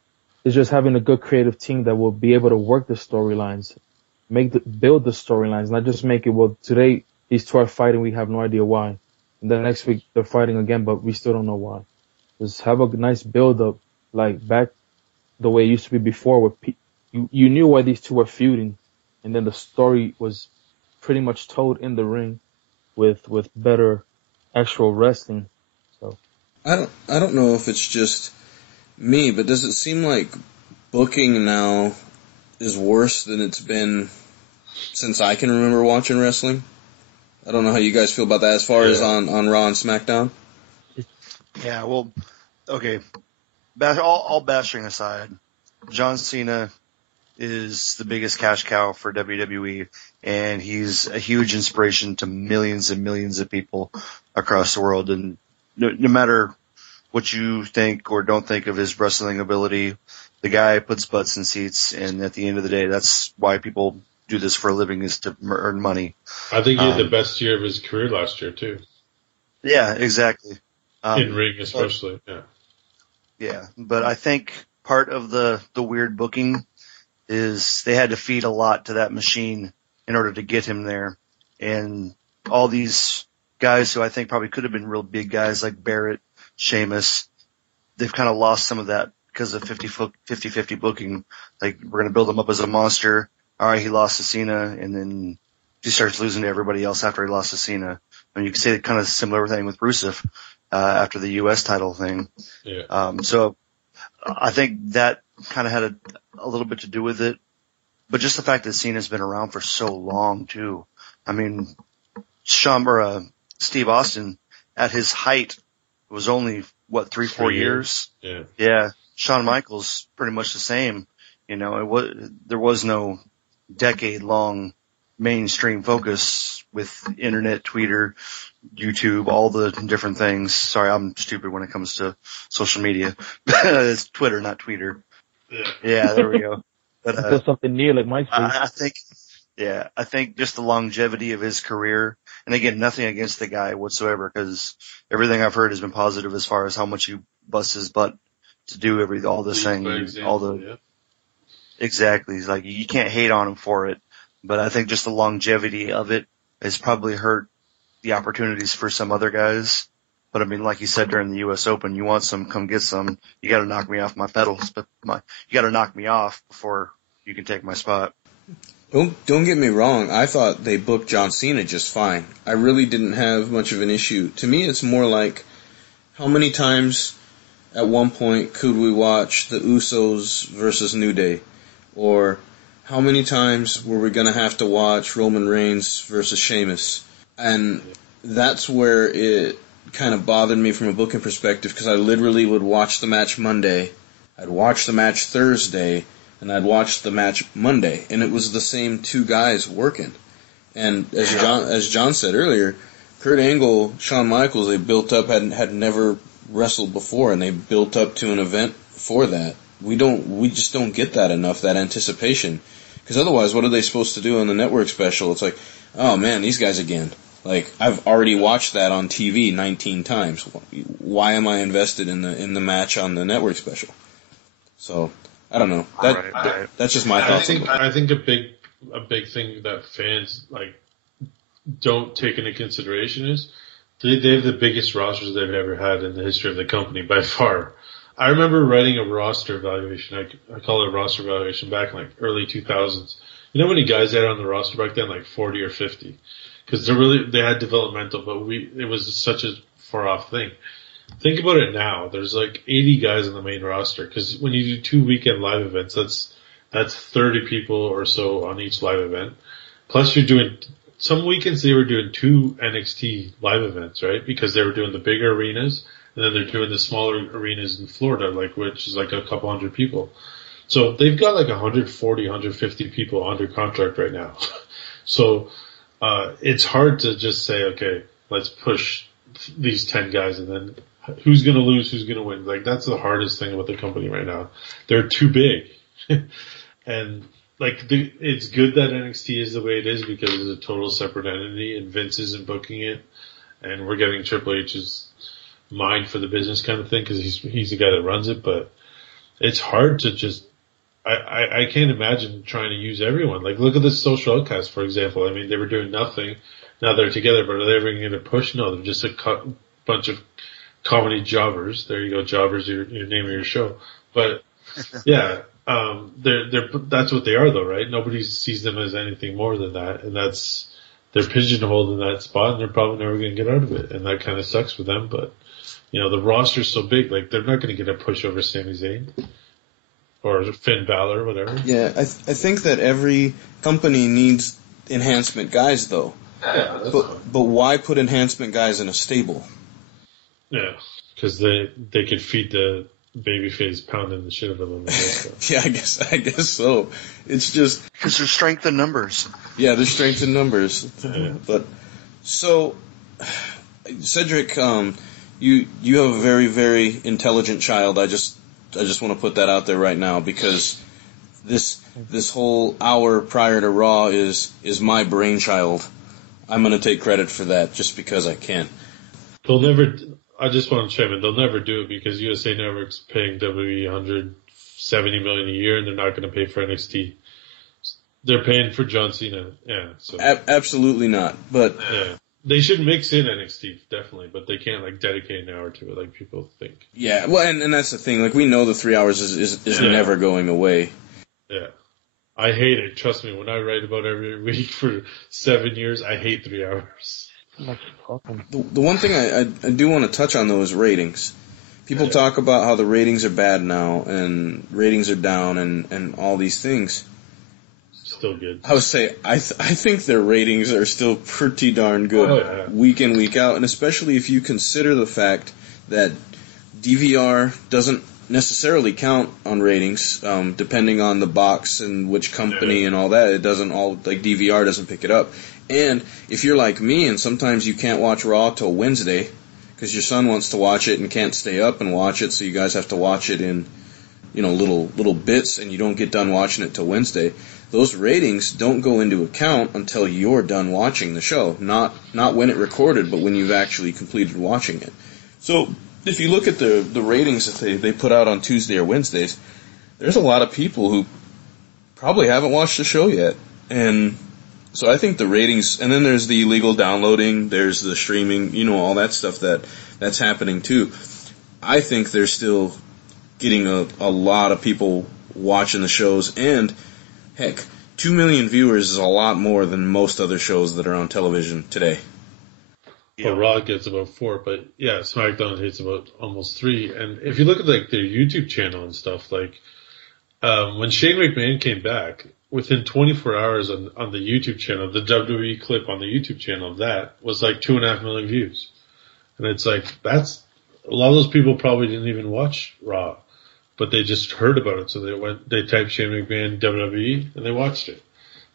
having a good creative team that will be able to work the storylines, build the storylines, not just make it, well, today these two are fighting, we have no idea why. And then next week they're fighting again, but we still don't know why. Just have a nice build up, like back the way it used to be before, where you knew why these two were feuding, and then the story was pretty much told in the ring with better actual wrestling. So I don't know if it's just me, but does it seem like booking now is worse than it's been since I can remember watching wrestling? I don't know how you guys feel about that as far as on Raw and SmackDown. Yeah, well, okay. All bashing aside, John Cena is the biggest cash cow for WWE, and he's a huge inspiration to millions and millions of people across the world. And no matter what you think or don't think of his wrestling ability, the guy puts butts in seats, and at the end of the day, that's why people do this for a living, is to earn money. I think he had the best year of his career last year too. Yeah, exactly. In ring especially, yeah. Yeah, but I think part of the weird booking is they had to feed a lot to that machine in order to get him there. And all these guys who I think probably could have been real big guys like Barrett, Sheamus, they've kind of lost some of that because of 50-50 booking. Like, we're going to build him up as a monster. All right, he lost to Cena, and then he starts losing to everybody else after he lost to Cena. I mean, you could say kind of similar thing with Rusev after the U.S. title thing. Yeah. So I think that kind of had a little bit to do with it. But just the fact that Cena's been around for so long, too. I mean, Steve Austin, at his height, was only, 3-4 years? Yeah. Yeah. Shawn Michaels, pretty much the same. You know, there was no decade-long mainstream focus with internet, Twitter, YouTube, all the different things. Sorry, I'm stupid when it comes to social media. It's Twitter, not Tweeter. Yeah, there we go. But something new like MySpace. I think just the longevity of his career, and again, nothing against the guy whatsoever, because everything I've heard has been positive as far as how much he busts his butt to do all this thing, exactly. It's like you can't hate on him for it, but I think just the longevity of it has probably hurt the opportunities for some other guys. But I mean, like you said during the U.S. Open, you want some, come get some. You got to knock me off my pedals, but you got to knock me off before you can take my spot. Don't get me wrong. I thought they booked John Cena just fine. I really didn't have much of an issue. To me, it's more like how many times at one point could we watch the Usos versus New Day, or how many times were we going to have to watch Roman Reigns versus Sheamus? And that's where it kind of bothered me from a booking perspective, because I literally would watch the match Monday, I'd watch the match Thursday, and I'd watch the match Monday, and it was the same two guys working. And as John said earlier, Kurt Angle, Shawn Michaels, they built up, had never wrestled before, and they built up to an event for that. We just don't get that enough, that anticipation. Because otherwise, what are they supposed to do on the network special? It's like, oh man, these guys again. Like, I've already watched that on TV 19 times. Why am I invested in the match on the network special? So, I don't know. That's just my thoughts. I think a big thing that fans don't take into consideration is they have the biggest rosters they've ever had in the history of the company by far. I remember writing a roster evaluation. I call it a roster evaluation back in early 2000s. You know how many guys they had on the roster back then? 40 or 50. Because they had developmental, but it was such a far off thing. Think about it now. There's 80 guys on the main roster. Because when you do 2 weekend live events, that's 30 people or so on each live event. Plus you're doing, some weekends they were doing 2 NXT live events, right? Because they were doing the bigger arenas, and then they're doing the smaller arenas in Florida, which is a couple hundred people. So they've got 140, 150 people under contract right now. So, it's hard to just say, okay, let's push these 10 guys and then who's going to lose, who's going to win. That's the hardest thing about the company right now. They're too big. And it's good that NXT is the way it is because it's a total separate entity and Vince isn't booking it and we're getting Triple H's mind for the business kind of thing because he's the guy that runs it, but it's hard to just, I can't imagine trying to use everyone. Look at the Social Outcasts, for example. I mean, they were doing nothing. Now they're together, but are they ever going to push? No, they're just a bunch of comedy jobbers. There you go, jobbers, your name of your show. But yeah, that's what they are though, right? Nobody sees them as anything more than that, and they're pigeonholed in that spot, and they're probably never going to get out of it, and that kind of sucks for them. But the roster's so big, they're not going to get a push over Sami Zayn. Or Finn Balor, whatever. Yeah, I think that every company needs enhancement guys, though. Yeah, but why put enhancement guys in a stable? Yeah, because they could feed the babyface pounding the shit out of them. Yeah, I guess so. It's just because there's strength in numbers. Yeah, there's strength in numbers. Yeah. But so, Cedric, you have a very, very intelligent child. I just want to put that out there right now because this whole hour prior to Raw is my brainchild. I'm going to take credit for that just because I can. They'll never. I just want to chime in. They'll never do it because USA Network's paying WWE $170 million a year, and they're not going to pay for NXT. They're paying for John Cena. Yeah. So. Absolutely not. But yeah. They should mix in NXT, definitely, but they can't dedicate an hour to it like people think. Yeah, well, and that's the thing. We know the 3 hours is never going away. Yeah. I hate it. Trust me, when I write about every week for 7 years, I hate 3 hours. The one thing I do want to touch on, though, is ratings. People talk about how the ratings are bad now, and ratings are down, and all these things. Still good. I would say I think their ratings are still pretty darn good week in, week out, and especially if you consider the fact that DVR doesn't necessarily count on ratings, depending on the box and which company and all that. It doesn't DVR doesn't pick it up. And if you're like me and sometimes you can't watch Raw till Wednesday because your son wants to watch it and can't stay up and watch it, so you guys have to watch it in little bits, and you don't get done watching it till Wednesday. Those ratings don't go into account until you're done watching the show. Not when it recorded, but when you've actually completed watching it. So if you look at the ratings that they put out on Tuesday or Wednesdays, there's a lot of people who probably haven't watched the show yet. And so I think the ratings, and then there's the illegal downloading, there's the streaming, all that stuff that's happening too. I think they're still getting a lot of people watching the shows, and heck, 2 million viewers is a lot more than most other shows that are on television today. Well, Raw gets about 4, but yeah, SmackDown hits about almost 3. And if you look at like their YouTube channel and stuff, like when Shane McMahon came back, within 24 hours on the YouTube channel, the WWE clip on the YouTube channel of that was like 2.5 million views. And it's like, that's, a lot of those people probably didn't even watch Raw, but they just heard about it. So they typed Shane McMahon WWE and they watched it.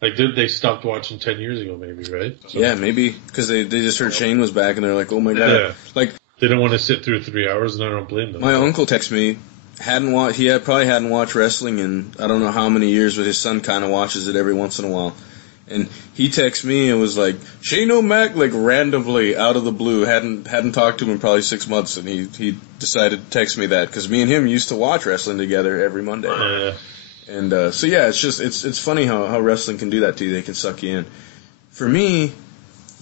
Like they stopped watching 10 years ago maybe, right? So, yeah, maybe, because they just heard Shane was back and they're like, oh my god. Yeah. Like, they don't want to sit through 3 hours, and I don't blame them. My uncle texted me, probably hadn't watched wrestling in I don't know how many years, but his son kind of watches it every once in a while. And he texted me and was like, Shane O'Mac, like randomly out of the blue, hadn't talked to him in probably 6 months, and he decided to text me that, because me and him used to watch wrestling together every Monday. And so yeah, it's funny how wrestling can do that to you. They can suck you in. For me,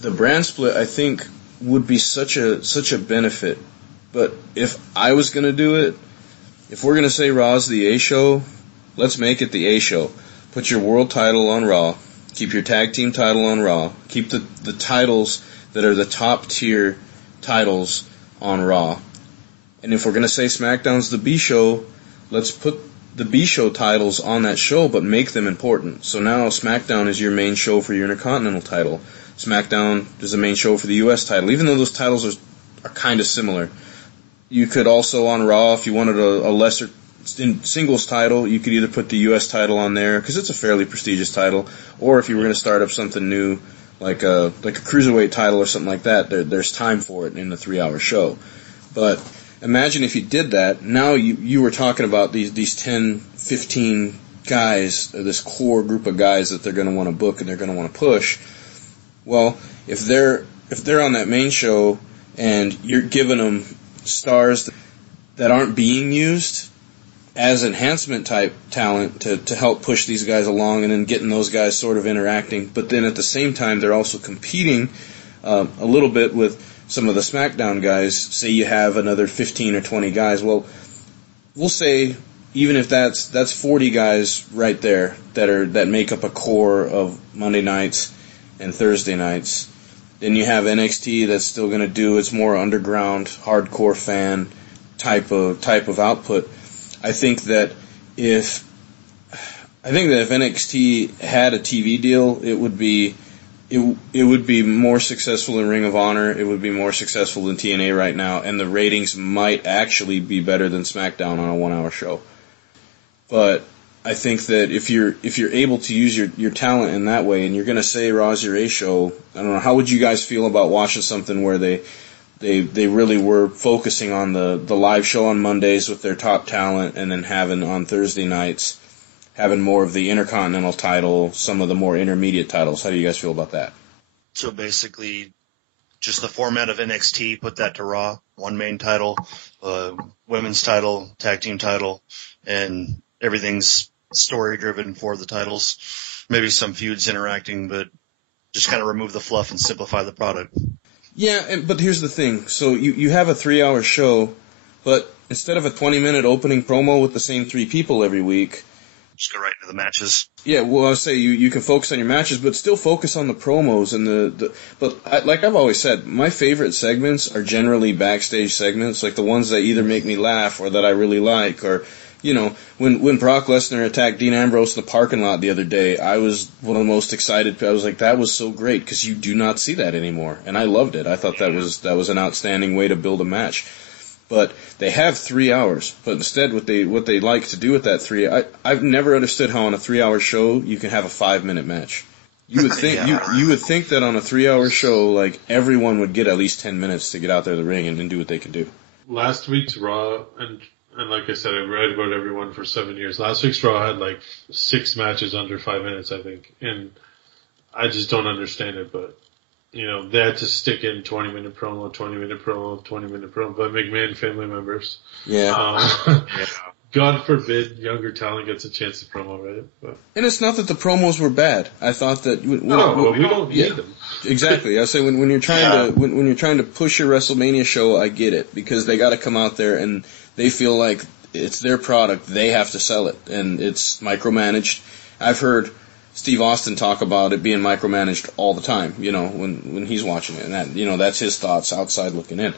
the brand split, I think, would be such a benefit. But if I was going to do it, if we're going to say Raw's the A show, let's make it the A show. Put your world title on Raw. Keep your tag team title on Raw. Keep the titles that are the top tier titles on Raw. And if we're going to say SmackDown's the B show, let's put the B show titles on that show, but make them important. So now SmackDown is your main show for your Intercontinental title. SmackDown is the main show for the U.S. title, even though those titles are kind of similar. You could also on Raw, if you wanted a lesser singles title, you could either put the U.S. title on there, because it's a fairly prestigious title, or if you were going to start up something new, like a cruiserweight title or something like that, there's time for it in the 3-hour show. But imagine if you did that. Now you were talking about these 10, 15 guys, this core group of guys that they're going to want to book and they're going to want to push. Well, if they're on that main show and you're giving them stars that aren't being used as enhancement type talent to help push these guys along, and then getting those guys sort of interacting, but then at the same time they're also competing a little bit with some of the SmackDown guys. Say you have another 15 or 20 guys. Well, we'll say even if that's 40 guys right there that make up a core of Monday nights and Thursday nights. Then you have NXT that's still going to do its more underground, hardcore fan type of output. I think that if NXT had a TV deal, it would be more successful in Ring of Honor. It would be more successful than TNA right now, and the ratings might actually be better than SmackDown on a 1-hour show. But I think that if you're able to use your talent in that way, and you're going to say Raw's your A show, I don't know, how would you guys feel about watching something where they really were focusing on the live show on Mondays with their top talent, and then having on Thursday nights having more of the Intercontinental title, some of the more intermediate titles? How do you guys feel about that? So basically, just the format of NXT, put that to Raw, one main title, women's title, tag team title, and everything's story-driven for the titles. Maybe some feuds interacting, but just kind of remove the fluff and simplify the product. Yeah, but here's the thing. So you have a 3-hour show, but instead of a 20-minute opening promo with the same 3 people every week, just go right into the matches. Yeah, well, I'll say you can focus on your matches, but still focus on the promos and like I've always said, my favorite segments are generally backstage segments, like the ones that either make me laugh or that I really like, or, when Brock Lesnar attacked Dean Ambrose in the parking lot the other day, I was one of the most excited. I was like, that was so great, because you do not see that anymore, and I loved it. I thought that was an outstanding way to build a match. But they have 3 hours. But instead, what they like to do with that I've never understood how on a 3-hour show you can have a 5-minute match. You would think you would think that on a 3-hour show, like, everyone would get at least 10 minutes to get out there to the ring and do what they can do. Last week's Raw, and like I said, I've read about everyone for 7 years. Last week's Raw had like 6 matches under 5 minutes, I think, and I just don't understand it. But they had to stick in 20-minute promo, 20-minute promo, 20-minute promo, but McMahon family members. Yeah. God forbid younger talent gets a chance to promo, right? But. And it's not that the promos were bad. I thought that we don't need them. Exactly. I say when you're trying to when you're trying to push your WrestleMania show, I get it, because they got to come out there and they feel like it's their product, they have to sell it, and it's micromanaged. I've heard Steve Austin talk about it being micromanaged all the time, when he's watching it, and that, that's his thoughts outside looking in.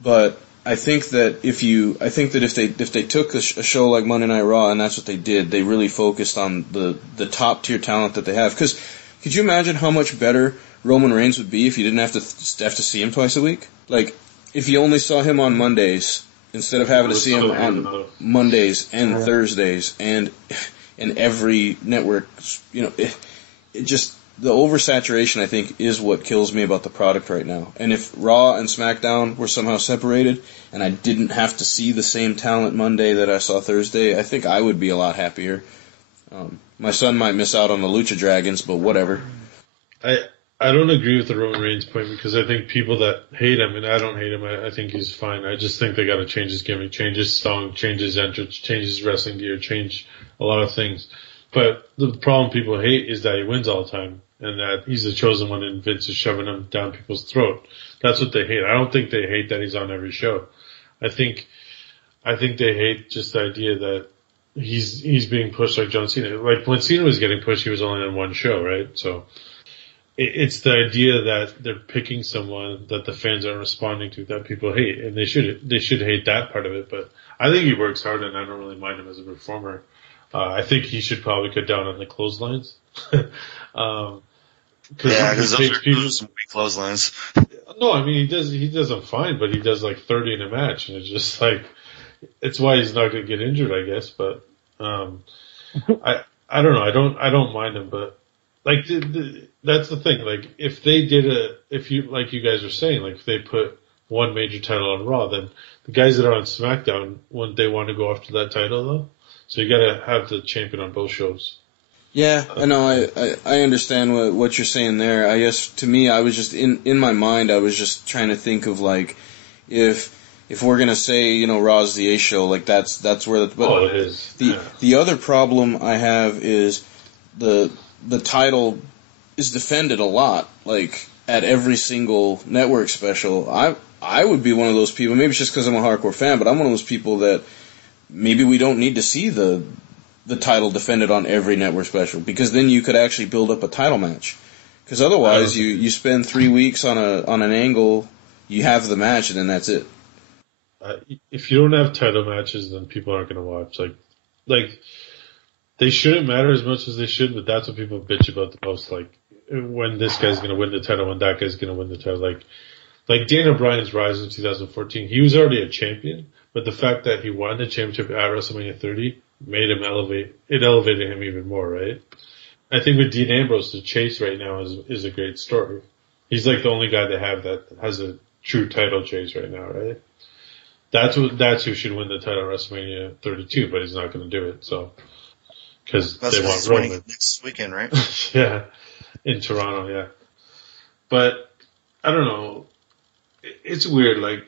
But I think that if they took a show like Monday Night Raw, and that's what they did, they really focused on the top tier talent that they have. Because could you imagine how much better Roman Reigns would be if you didn't have to see him twice a week? Like, if you only saw him on Mondays instead of having to see him on Mondays and Thursdays and every network, it just, the oversaturation, I think, is what kills me about the product right now. And if Raw and SmackDown were somehow separated and I didn't have to see the same talent Monday that I saw Thursday, I think I would be a lot happier. My son might miss out on the Lucha Dragons, but whatever. I don't agree with the Roman Reigns point, because I think people that hate him, and I don't hate him, I think he's fine. I just think they gotta change his gimmick, change his song, change his entrance, change his wrestling gear, change a lot of things. But the problem people hate is that he wins all the time, and that he's the chosen one and Vince is shoving him down people's throat. That's what they hate. I don't think they hate that he's on every show. I think they hate just the idea that he's being pushed like John Cena. Like when Cena was getting pushed, he was only on one show, right? So it's the idea that they're picking someone that the fans aren't responding to that people hate, and they should hate that part of it. But I think he works hard, and I don't really mind him as a performer. I think he should probably cut down on the clotheslines. Because those are some weak clotheslines. No, I mean he does them fine, but he does like 30 in a match, and it's just like, it's why he's not going to get injured, I guess. But I don't know. I don't mind him, but like that's the thing. Like if they did like you guys are saying, like if they put one major title on Raw, then the guys that are on SmackDown, wouldn't they want to go after that title though? So you got to have the champion on both shows. Yeah, I know. I understand what you're saying there. I guess to me, I was just in my mind, I was just trying to think of like if we're gonna say Raw's the A show, like that's where it is. The other problem I have is the title is defended a lot, like at every single network special. I would be one of those people. Maybe it's just because I'm a hardcore fan, but I'm one of those people that maybe we don't need to see the title defended on every network special, because then you could actually build up a title match. Because otherwise, you spend 3 weeks on an angle, you have the match, and then that's it. If you don't have title matches, then people aren't going to watch. Like they shouldn't matter as much as they should, but that's what people bitch about the most. Like when this guy's going to win the title, when that guy's going to win the title. Like Daniel Bryan's rise in 2014, he was already a champion, but the fact that he won the championship at WrestleMania 30 made him elevated him even more, right? I think with Dean Ambrose, the chase right now is a great story. He's like the only guy they have that has a true title chase right now, right? That's who should win the title at WrestleMania 32, but he's not going to do it, so. Cause they want Roman. Next weekend, right? Yeah. In Toronto, yeah. But, I don't know. It's weird, like,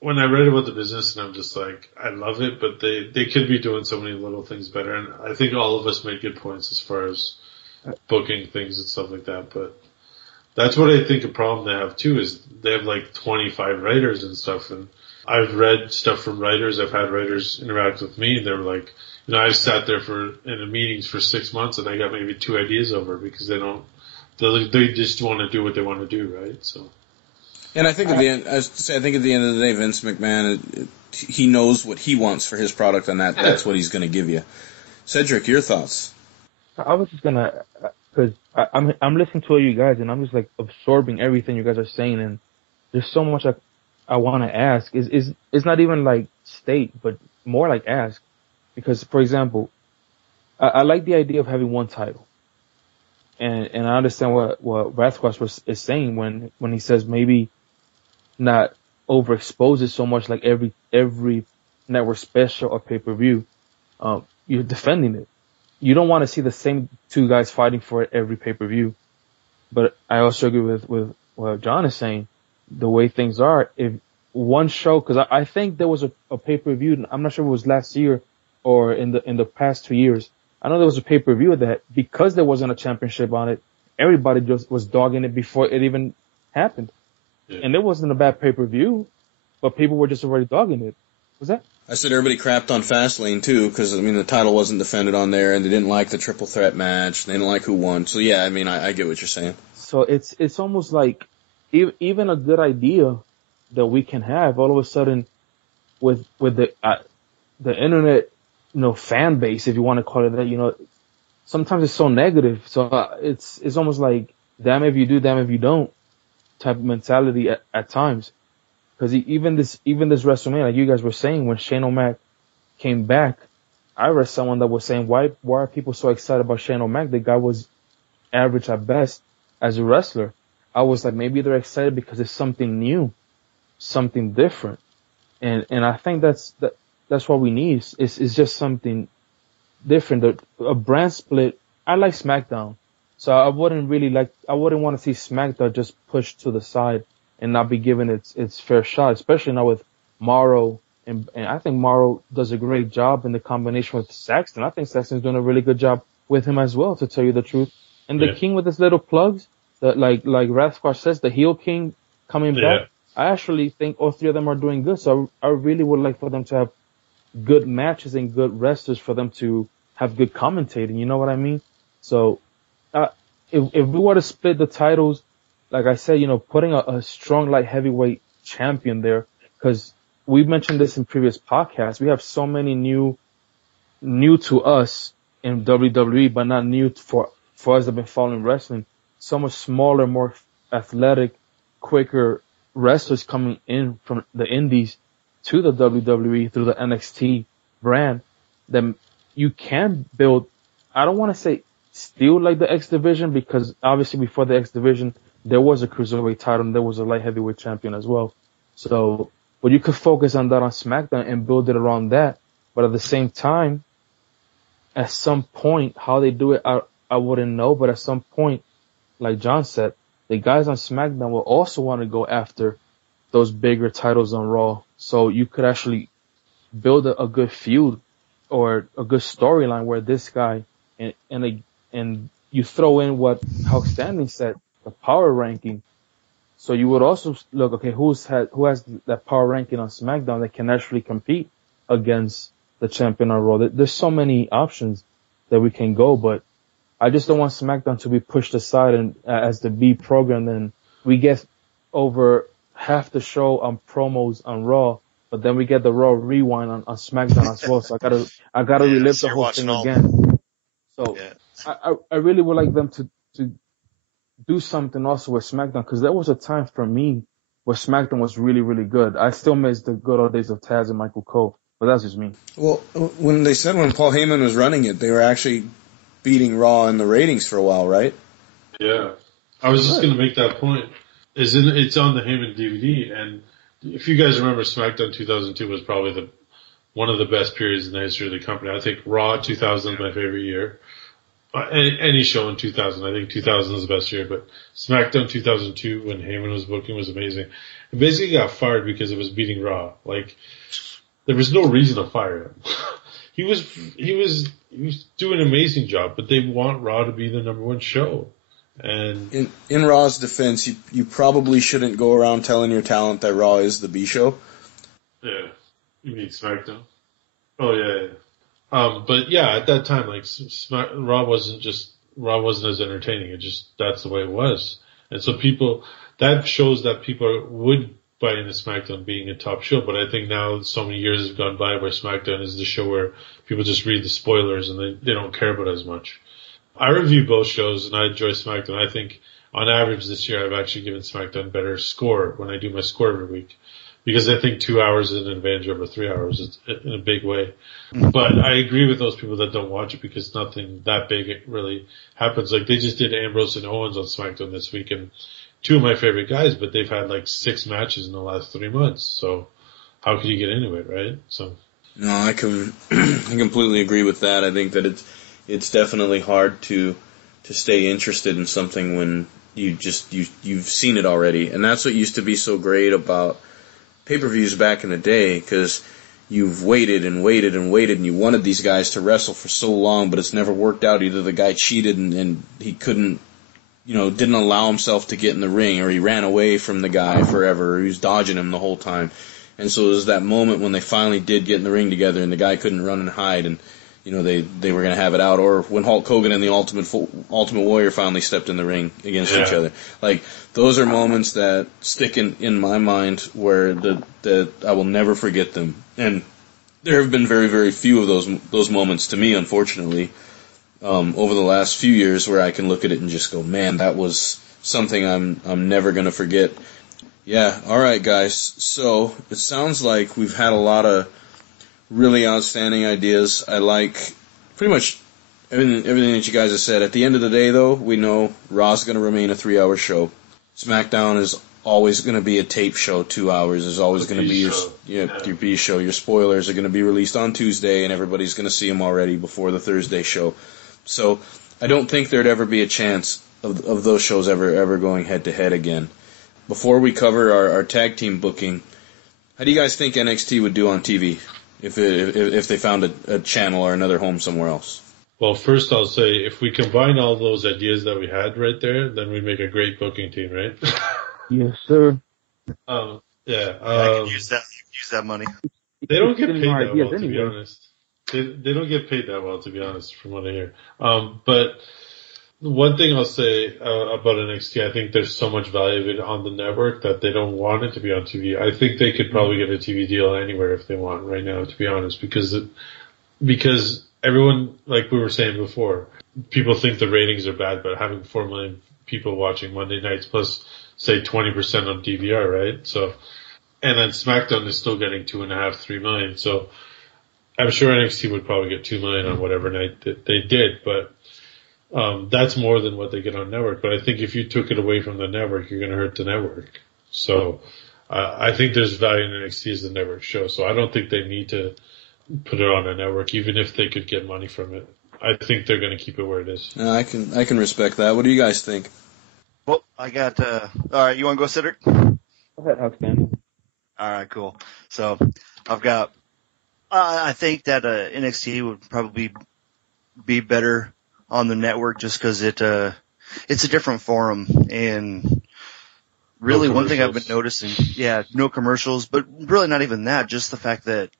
when I read about the business, and I'm just like, I love it, but they could be doing so many little things better, and I think all of us made good points as far as booking things and stuff like that, but that's what I think a problem they have too, is they have like 25 writers and stuff, and I've read stuff from writers, I've had writers interact with me, and they were like, I've sat there in the meetings for 6 months, and I got maybe 2 ideas over, because they just want to do what they want to do, right? So. And I think at the end of the day, Vince McMahon, he knows what he wants for his product, and that's what he's going to give you. Cedric, your thoughts? I was just gonna, because I'm listening to all you guys, and I'm just like absorbing everything you guys are saying, and there's so much I want to ask. It's not even like state, but more like ask, because for example, I like the idea of having one title. And I understand what Rathquast is saying when he says maybe not overexpose it so much, like every network special or pay-per-view. You're defending it. You don't want to see the same two guys fighting for it every pay-per-view. But I also agree with well, John is saying, the way things are, if one show, because I think there was a pay-per-view, I'm not sure if it was last year or in the past 2 years. I know there was a pay-per-view that because there wasn't a championship on it, everybody just was dogging it before it even happened. Yeah. And it wasn't a bad pay-per-view, but people were just already dogging it. Was that? I said everybody crapped on Fastlane too, because I mean the title wasn't defended on there, and they didn't like the triple threat match. They didn't like who won. So yeah, I mean I get what you're saying. So it's almost like even a good idea that we can have all of a sudden with the internet, fan base, if you want to call it that, sometimes it's so negative. So it's almost like damn if you do, damn if you don't type of mentality at times. Because even this WrestleMania, like you guys were saying, when Shane O'Mac came back, I read someone that was saying, why are people so excited about Shane O'Mac? The guy was average at best as a wrestler. I was like, maybe they're excited because it's something new, something different. And I think that's what we need. It's just something different. A brand split. I like SmackDown. So I wouldn't want to see SmackDown just pushed to the side and not be given its fair shot, especially now with Morrow. And I think Morrow does a great job in the combination with Saxton. I think Saxton's doing a really good job with him as well, to tell you the truth. And the King with his little plugs, that like Rathsquash says, the heel King coming back. I actually think all three of them are doing good. So I really would like for them to have good matches and good wrestlers, for them to have good commentating. You know what I mean? So if we were to split the titles, like I said, putting a strong light heavyweight champion there, because we mentioned this in previous podcasts. We have so many new to us in WWE, but not new for us that have been following wrestling. So much smaller, more athletic, quicker wrestlers coming in from the indies to the WWE through the NXT brand, that you can build. I don't want to say still like the X Division, because obviously before the X Division, there was a cruiserweight title and there was a light heavyweight champion as well. So, but you could focus on that on SmackDown and build it around that. But at the same time, at some point, how they do it, I wouldn't know. But at some point, like John said, the guys on SmackDown will also want to go after those bigger titles on Raw. So you could actually build a good feud or a good storyline where this guy and you throw in what Hulk Standing said, the power ranking. So you would also look, okay, who has that power ranking on SmackDown that can actually compete against the champion on Raw? There's so many options that we can go, but I just don't want SmackDown to be pushed aside and as the B program. Then we get over half the show on promos on Raw, but then we get the Raw rewind on SmackDown as well. So I gotta relive the whole thing again. So I really would like them to do something also with SmackDown, because there was a time for me where SmackDown was really, really good. I still miss the good old days of Taz and Michael Cole, but that's just me. Well, when Paul Heyman was running it, they were actually beating Raw in the ratings for a while, right? Yeah. I was just going to make that point. It's on the Heyman DVD, and if you guys remember, SmackDown 2002 was probably one of the best periods in the history of the company. I think Raw 2000 is my favorite year. Any show in 2000. I think 2000 is the best year, but SmackDown 2002 when Heyman was booking was amazing. It basically got fired because it was beating Raw. Like, there was no reason to fire him. He was doing an amazing job, but they want Raw to be the number one show. And in Raw's defense, you probably shouldn't go around telling your talent that Raw is the B show. Yeah. You mean SmackDown? Oh yeah. But yeah, at that time, like Raw wasn't as entertaining. That's the way it was. And so that shows that people would buy into SmackDown being a top show. But I think now so many years have gone by where SmackDown is the show where people just read the spoilers and they don't care about it as much. I review both shows and I enjoy SmackDown. I think on average this year I've actually given SmackDown better score when I do my score every week. Because I think 2 hours is an advantage over 3 hours in a big way. But I agree with those people that don't watch it because nothing that big really happens. Like they just did Ambrose and Owens on SmackDown this week, and two of my favorite guys, but they've had like 6 matches in the last 3 months. So how could you get into it, right? So. No, I completely agree with that. I think that it's definitely hard to stay interested in something when you've seen it already. And that's what used to be so great about pay-per-views back in the day, because you've waited and waited and waited, and you wanted these guys to wrestle for so long, but it's never worked out. Either the guy cheated and he couldn't, didn't allow himself to get in the ring, or he ran away from the guy forever, or he was dodging him the whole time. And so it was that moment when they finally did get in the ring together, and the guy couldn't run and hide, and they were going to have it out. Or when Hulk Hogan and the Ultimate Warrior finally stepped in the ring against each other. Like, those are moments that stick in my mind where that I will never forget them. And there have been very, very few of those moments to me, unfortunately, over the last few years, where I can look at it and just go, man, that was something I'm never going to forget. Yeah, all right, guys. So it sounds like we've had a lot of really outstanding ideas. I like pretty much everything that you guys have said. At the end of the day, though, we know Raw's going to remain a 3-hour show. SmackDown is always going to be a tape show, 2 hours. There's always going to be your B show. Your spoilers are going to be released on Tuesday, and everybody's going to see them already before the Thursday show. So I don't think there'd ever be a chance of those shows ever going head-to-head again. Before we cover our tag team booking, how do you guys think NXT would do on TV if they found a channel or another home somewhere else? Well, first I'll say, if we combine all those ideas that we had right there, then we'd make a great booking team, right? Yes, sir. I can use that money. They don't get paid that well, to be honest. They don't get paid that well, to be honest, from what I hear. But one thing I'll say about NXT, I think there's so much value of it on the network that they don't want it to be on TV. I think they could probably get a TV deal anywhere if they want right now, to be honest, because everyone, like we were saying before, people think the ratings are bad, but having 4 million people watching Monday nights plus, say, 20% on DVR, right? So, and then SmackDown is still getting 2.5, 3 million. So I'm sure NXT would probably get 2 million on whatever night that they did, but that's more than what they get on network. But I think if you took it away from the network, you're going to hurt the network. So I think there's value in NXT as the network show. So I don't think they need to put it on a network, even if they could get money from it. I think they're going to keep it where it is. I can respect that. What do you guys think? Well, I got, all right, you want to go, Cedric? Go ahead, outstanding. All right, cool. So I've got, I think that NXT would probably be better on the network just because it's a different forum. And really one thing I've been noticing, no commercials, but really not even that, just the fact that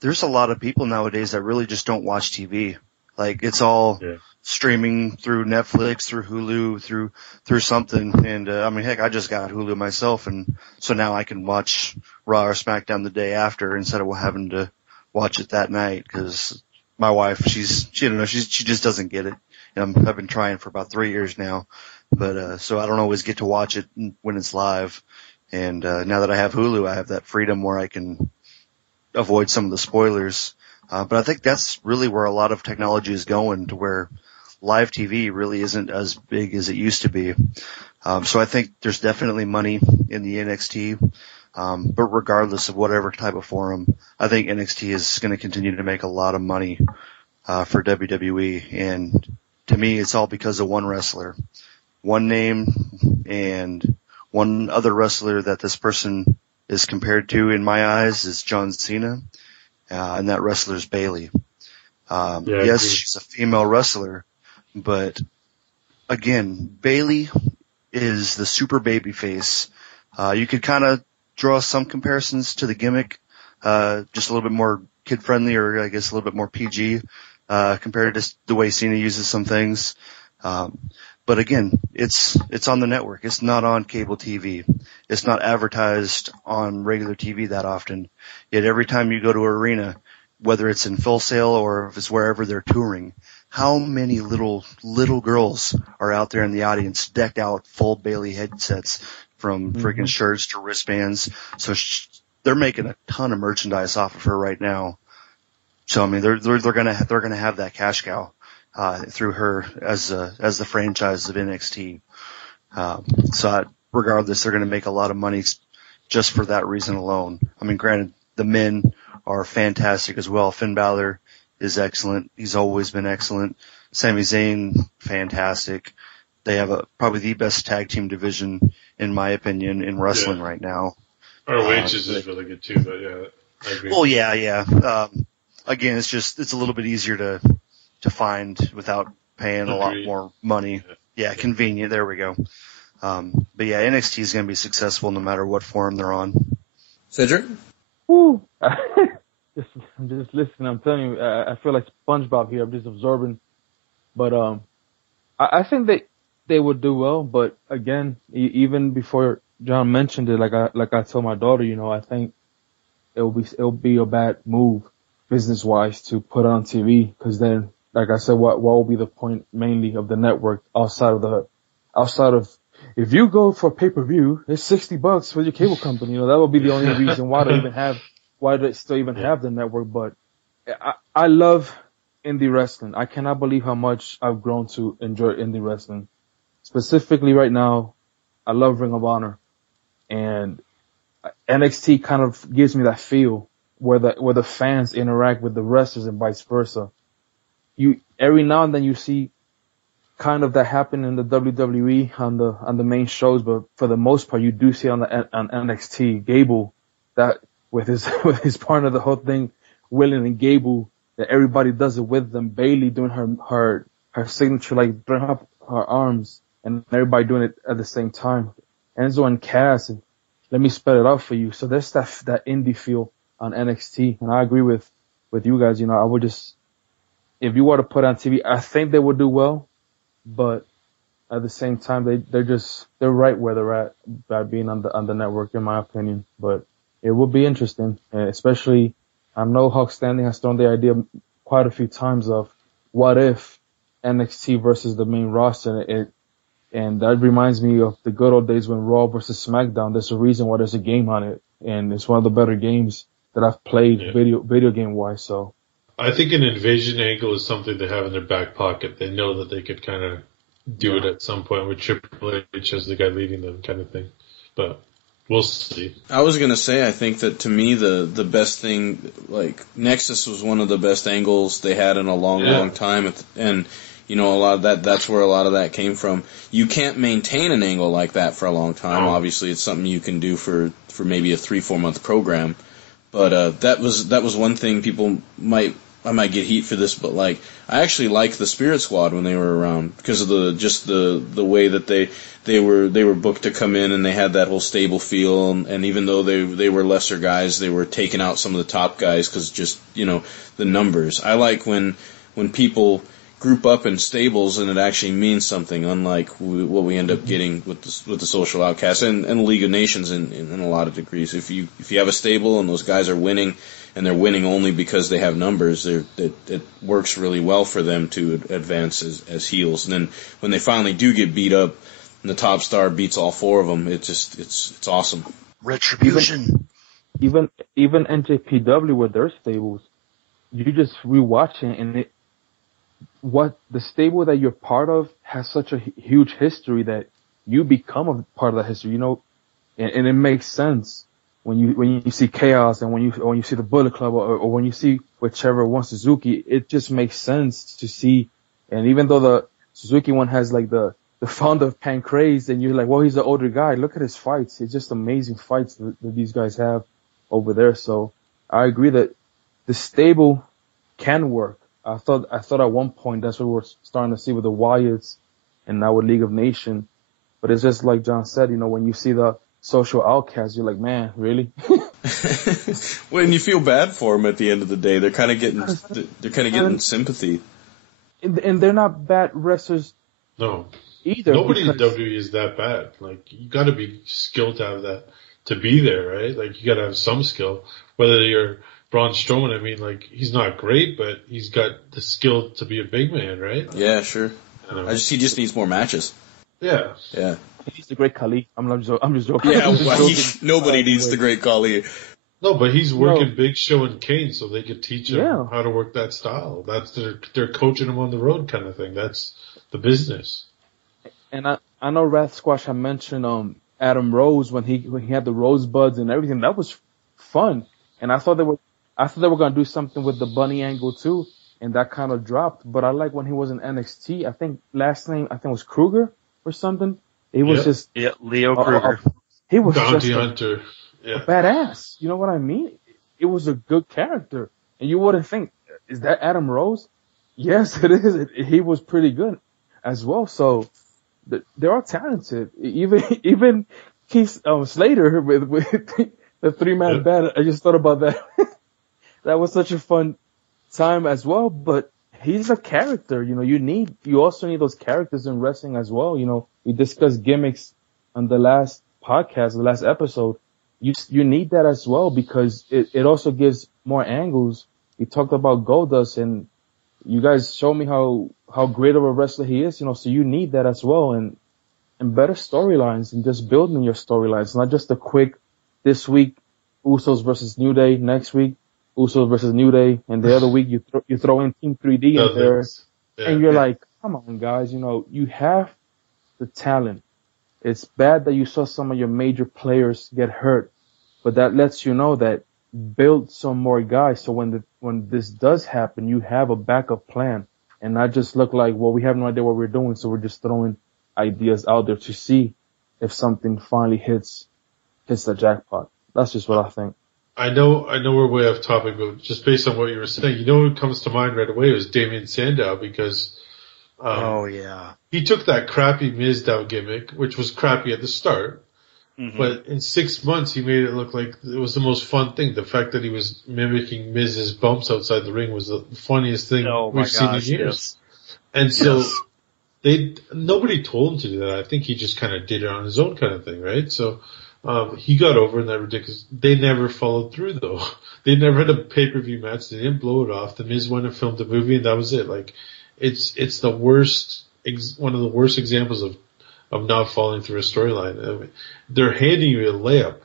there's a lot of people nowadays that really just don't watch TV. Like, it's all streaming through Netflix, through Hulu, through something. And, I mean, heck, I just got Hulu myself. And so now I can watch Raw or SmackDown the day after instead of having to watch it that night. Cause my wife, she just doesn't get it. And I've been trying for about 3 years now, but, so I don't always get to watch it when it's live. And, now that I have Hulu, I have that freedom where I can avoid some of the spoilers. But I think that's really where a lot of technology is going, to where live TV really isn't as big as it used to be. So I think there's definitely money in the NXT. But regardless of whatever type of forum, I think NXT is going to continue to make a lot of money, for WWE. And to me, it's all because of one wrestler, one name, and one other wrestler that this person is compared to, in my eyes, is John Cena. And that wrestler's Bayley. Yes, she's a female wrestler, but again, Bayley is the super baby face. You could kind of draw some comparisons to the gimmick, just a little bit more kid friendly, or I guess a little bit more PG, compared to the way Cena uses some things. But again, it's on the network. It's not on cable TV. It's not advertised on regular TV that often. Yet every time you go to an arena, whether it's in Full Sail or if it's wherever they're touring, how many little girls are out there in the audience decked out full Bayley headsets, from freaking shirts to wristbands. So they're making a ton of merchandise off of her right now. So I mean, they're gonna have that cash cow through her as the franchise of NXT. So regardless, they're going to make a lot of money just for that reason alone. I mean, granted, the men are fantastic as well. Finn Balor is excellent. He's always been excellent. Sami Zayn, fantastic. They have probably the best tag team division, in my opinion, in wrestling right now. ROH's is really good too, but yeah, I agree. Well, yeah. Again, it's a little bit easier to find without paying a lot more money. Yeah, convenient. There we go. But yeah, NXT is going to be successful no matter what form they're on. Cedric? Woo! I'm just listening. I'm telling you, I feel like SpongeBob here. I'm just absorbing. But I think they would do well. But again, even before John mentioned it, like I told my daughter, I think it'll be a bad move business wise to put on TV, because then, like I said, what will be the point mainly of the network outside of if you go for pay-per-view, it's $60 for your cable company. That will be the only reason why they still even have the network. But I love indie wrestling. I cannot believe how much I've grown to enjoy indie wrestling. Specifically right now, I love Ring of Honor, and NXT kind of gives me that feel where the fans interact with the wrestlers and vice versa. Every now and then you see kind of that happen in the WWE on the main shows, but for the most part you do see on NXT Gable, that with his partner, the whole thing, William and Gable, that everybody does it with them. Bayley doing her signature, like throwing up her arms, and everybody doing it at the same time. Enzo and Cass, and let me spell it out for you. So there's that indie feel on NXT, and I agree with you guys. I would just, if you were to put on TV, I think they would do well, but at the same time, they're right where they're at by being on the network, in my opinion. But it would be interesting, especially, I know Hawk Standing has thrown the idea quite a few times of what if NXT versus the main roster, and that reminds me of the good old days when Raw versus SmackDown. There's a reason why there's a game on it, and it's one of the better games that I've played video game wise. So I think an invasion angle is something they have in their back pocket. They know that they could kind of do it at some point with Triple H as the guy leading them, kind of thing. But we'll see. I was gonna say, I think that to me the best thing, like Nexus was one of the best angles they had in a long time, and a lot of that's where a lot of that came from. You can't maintain an angle like that for a long time. Obviously, it's something you can do for maybe a 3-4 month program. But that was one thing I might get heat for this, but like I actually liked the Spirit Squad when they were around because of the way that they were booked to come in, and they had that whole stable feel, and even though they were lesser guys, they were taking out some of the top guys because just the numbers. I like when people group up in stables and it actually means something, unlike what we end up getting with the Social Outcasts and the League of Nations in a lot of degrees. If you have a stable and those guys are winning, and they're winning only because they have numbers, it works really well for them to advance as heels. And then when they finally do get beat up, and the top star beats all 4 of them, it's awesome. Retribution. Even NJPW with their stables, you just rewatch it, and what the stable that you're part of has such a huge history that you become a part of that history, and it makes sense when you see Chaos, and when you see the Bullet Club, or when you see whichever one, Suzuki, it just makes sense to see. And even though the Suzuki one has like the founder of Pancrase, and you're like, well, he's an older guy. Look at his fights. It's just amazing fights that these guys have over there. So I agree that the stable can work. I thought at one point that's what we're starting to see with the Wyatts and now with League of Nations. But it's just like John said, when you see the Social Outcasts, you're like, man, really? Well, and you feel bad for them at the end of the day. They're kind of getting sympathy. And they're not bad wrestlers. No. Either. Nobody in WWE is that bad. Like, you gotta be skilled to have that, to be there, right? Like, you gotta have some skill. Whether you're Braun Strowman, I mean, like, he's not great, but he's got the skill to be a big man, right? Yeah, sure. He just needs more matches. Yeah. Yeah. He's the great Khali. I'm just joking. Yeah, nobody needs the great Khali. No, but he's working Big Show and Kane, so they could teach him how to work that style. That's they're coaching him on the road kind of thing. That's the business. And I know Wrath Squash had mentioned Adam Rose when he had the rosebuds and everything. That was fun, and I thought they were gonna do something with the bunny angle too, and that kind of dropped. But I like when he was in NXT. I think last name was Kruger. or something. He was just Leo Kruger. he was Bounty just Hunter. a badass. You know what I mean? It was a good character, and you wouldn't think, is that Adam Rose? Yes, it is. He was pretty good as well. So they are talented. Even Keith Slater with the 3-man band. I just thought about that. That was such a fun time as well. But he's a character. You know, you also need those characters in wrestling as well. You know, we discussed gimmicks on the last podcast, the last episode. You need that as well because it also gives more angles. We talked about Goldust, and you guys showed me how great of a wrestler he is, you know, so you need that as well, and better storylines and just building your storylines, not just a quick, this week, Usos versus New Day, next week, Usos versus New Day, and the other week you throw in Team 3D in there, and you're like, come on guys, you know, you have the talent. It's bad that you saw some of your major players get hurt, but that lets you know that build some more guys. So when this does happen, you have a backup plan and not just look like, well, we have no idea what we're doing. So we're just throwing ideas out there to see if something finally hits the jackpot. That's just what I think. I know we're way off topic, but just based on what you were saying, you know what comes to mind right away was Damien Sandow because, he took that crappy Mizdow gimmick, which was crappy at the start. Mm-hmm. But in 6 months, he made it look like it was the most fun thing. The fact that he was mimicking Miz's bumps outside the ring was the funniest thing we've seen in years. Yes. And so nobody told him to do that. I think he just kind of did it on his own kind of thing, right? So, he got over in that ridiculous. They never followed through though. They never had a pay-per-view match. They didn't blow it off. The Miz went and filmed a movie and that was it. Like, it's the worst, one of the worst examples of not following through a storyline. I mean, they're handing you a layup.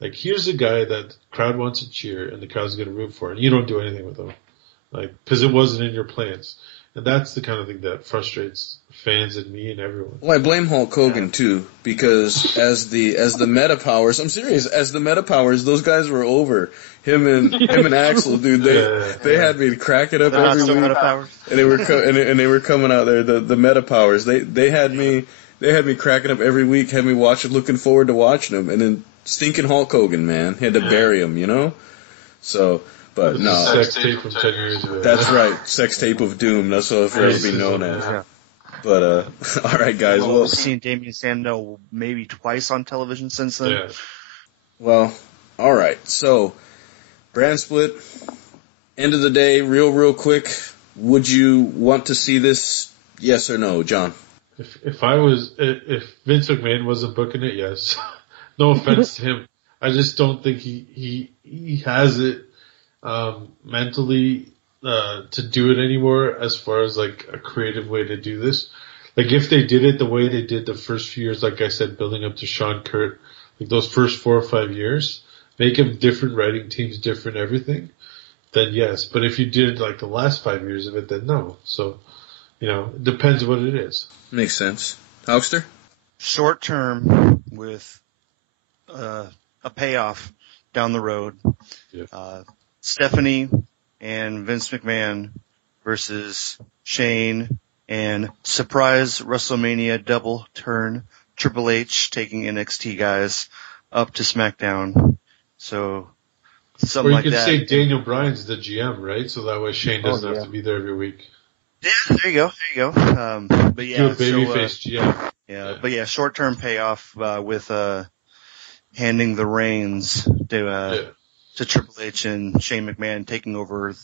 Like, here's a guy that the crowd wants to cheer and the crowd's going to root for, and you don't do anything with him. Like, cause it wasn't in your plans. And that's the kind of thing that frustrates fans and me and everyone. Well, I blame Hulk Hogan too, because as the meta powers, I'm serious, as the meta powers, those guys were over. Him and Axel, dude, they had me cracking up every week. And they were coming out there, the meta powers. They had me cracking up every week, had me looking forward to watching them. And then stinking Hulk Hogan, man, had to bury him, you know? So, but no. Sex tape from 10 years ago. That's right. Sex tape of doom. That's what it'll forever be known as. Yeah. But, alright guys. Well, we've seen Damien Sandow maybe twice on television since then. Yeah. Well, alright. So, brand split. End of the day, real quick. Would you want to see this? Yes or no, John? If Vince McMahon wasn't booking it, yes. No offense to him. I just don't think he has it, mentally, to do it anymore as far as like a creative way to do this. Like if they did it the way they did the first few years, like I said, building up to Sean Kurt, like those first 4 or 5 years, make them different writing teams, different everything, then yes. But if you did like the last 5 years of it, then no. So, you know, it depends what it is. Makes sense. Hoxter? Short term with a payoff down the road. Yeah. Stephanie and Vince McMahon versus Shane and surprise WrestleMania double turn Triple H taking NXT guys up to SmackDown. So something like that. Or you could say Daniel Bryan's the GM, right? So that way Shane doesn't have to be there every week. Yeah, there you go. But yeah, do a babyface GM. Yeah, but yeah, short-term payoff with handing the reins to Triple H and Shane McMahon taking over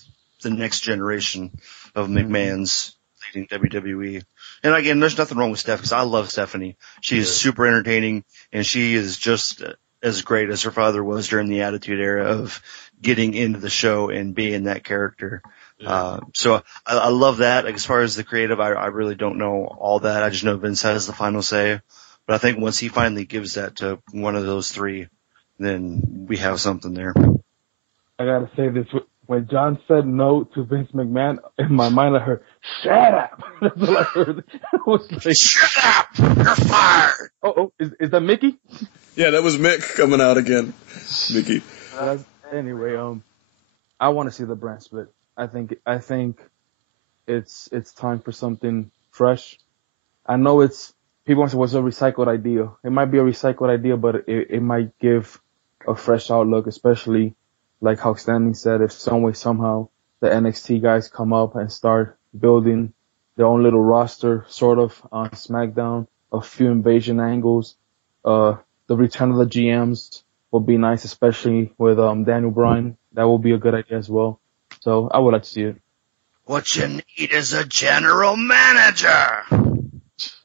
the next generation of McMahon's leading WWE. And again, there's nothing wrong with Steph because I love Stephanie. She's super entertaining and she is just as great as her father was during the Attitude Era of getting into the show and being that character. Yeah. So I love that. As far as the creative, I really don't know all that. I just know Vince has the final say. But I think once he finally gives that to one of those three, then we have something there. I gotta say this. When John said no to Vince McMahon, in my mind I heard, shut up! That's all I heard. I was like, shut up! You're fired! Oh, is that Mickey? Yeah, that was Mick coming out again. Mickey. Anyway, I want to see the brand split. I think it's time for something fresh. I know it's people want to say, what's a recycled idea? It might be a recycled idea, but it might give a fresh outlook, especially like how Stanley said, if some way, somehow the NXT guys come up and start building their own little roster, sort of, on SmackDown, a few invasion angles, the return of the GMs will be nice, especially with, Daniel Bryan. That will be a good idea as well. So I would like to see it. What you need is a general manager.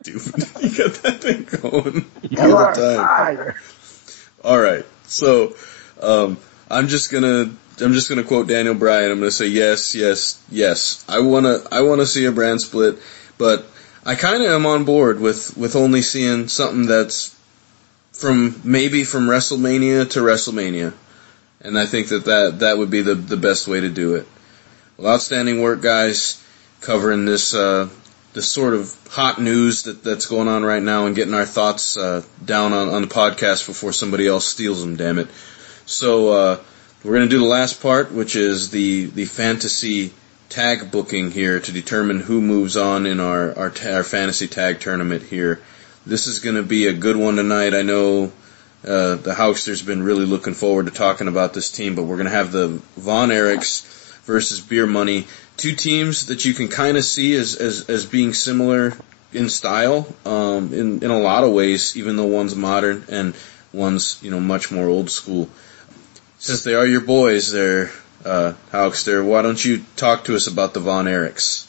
Dude, you got that thing going You all are the time. fired. All right, so I'm just gonna quote Daniel Bryan. I'm gonna say yes, yes, yes. I wanna see a brand split, but I kind of am on board with only seeing something that's from WrestleMania to WrestleMania, and I think that would be the best way to do it. Well, outstanding work, guys, covering this sort of hot news that's going on right now and getting our thoughts down on the podcast before somebody else steals them, damn it. So we're going to do the last part, which is the fantasy tag booking here to determine who moves on in our fantasy tag tournament here. This is going to be a good one tonight. I know the Houkster's been really looking forward to talking about this team, but we're going to have the Von Erichs versus Beer Money. Two teams that you can kind of see as being similar in style, in a lot of ways, even though one's modern and one's, much more old school. Since they are your boys there, Houkster, why don't you talk to us about the Von Erichs?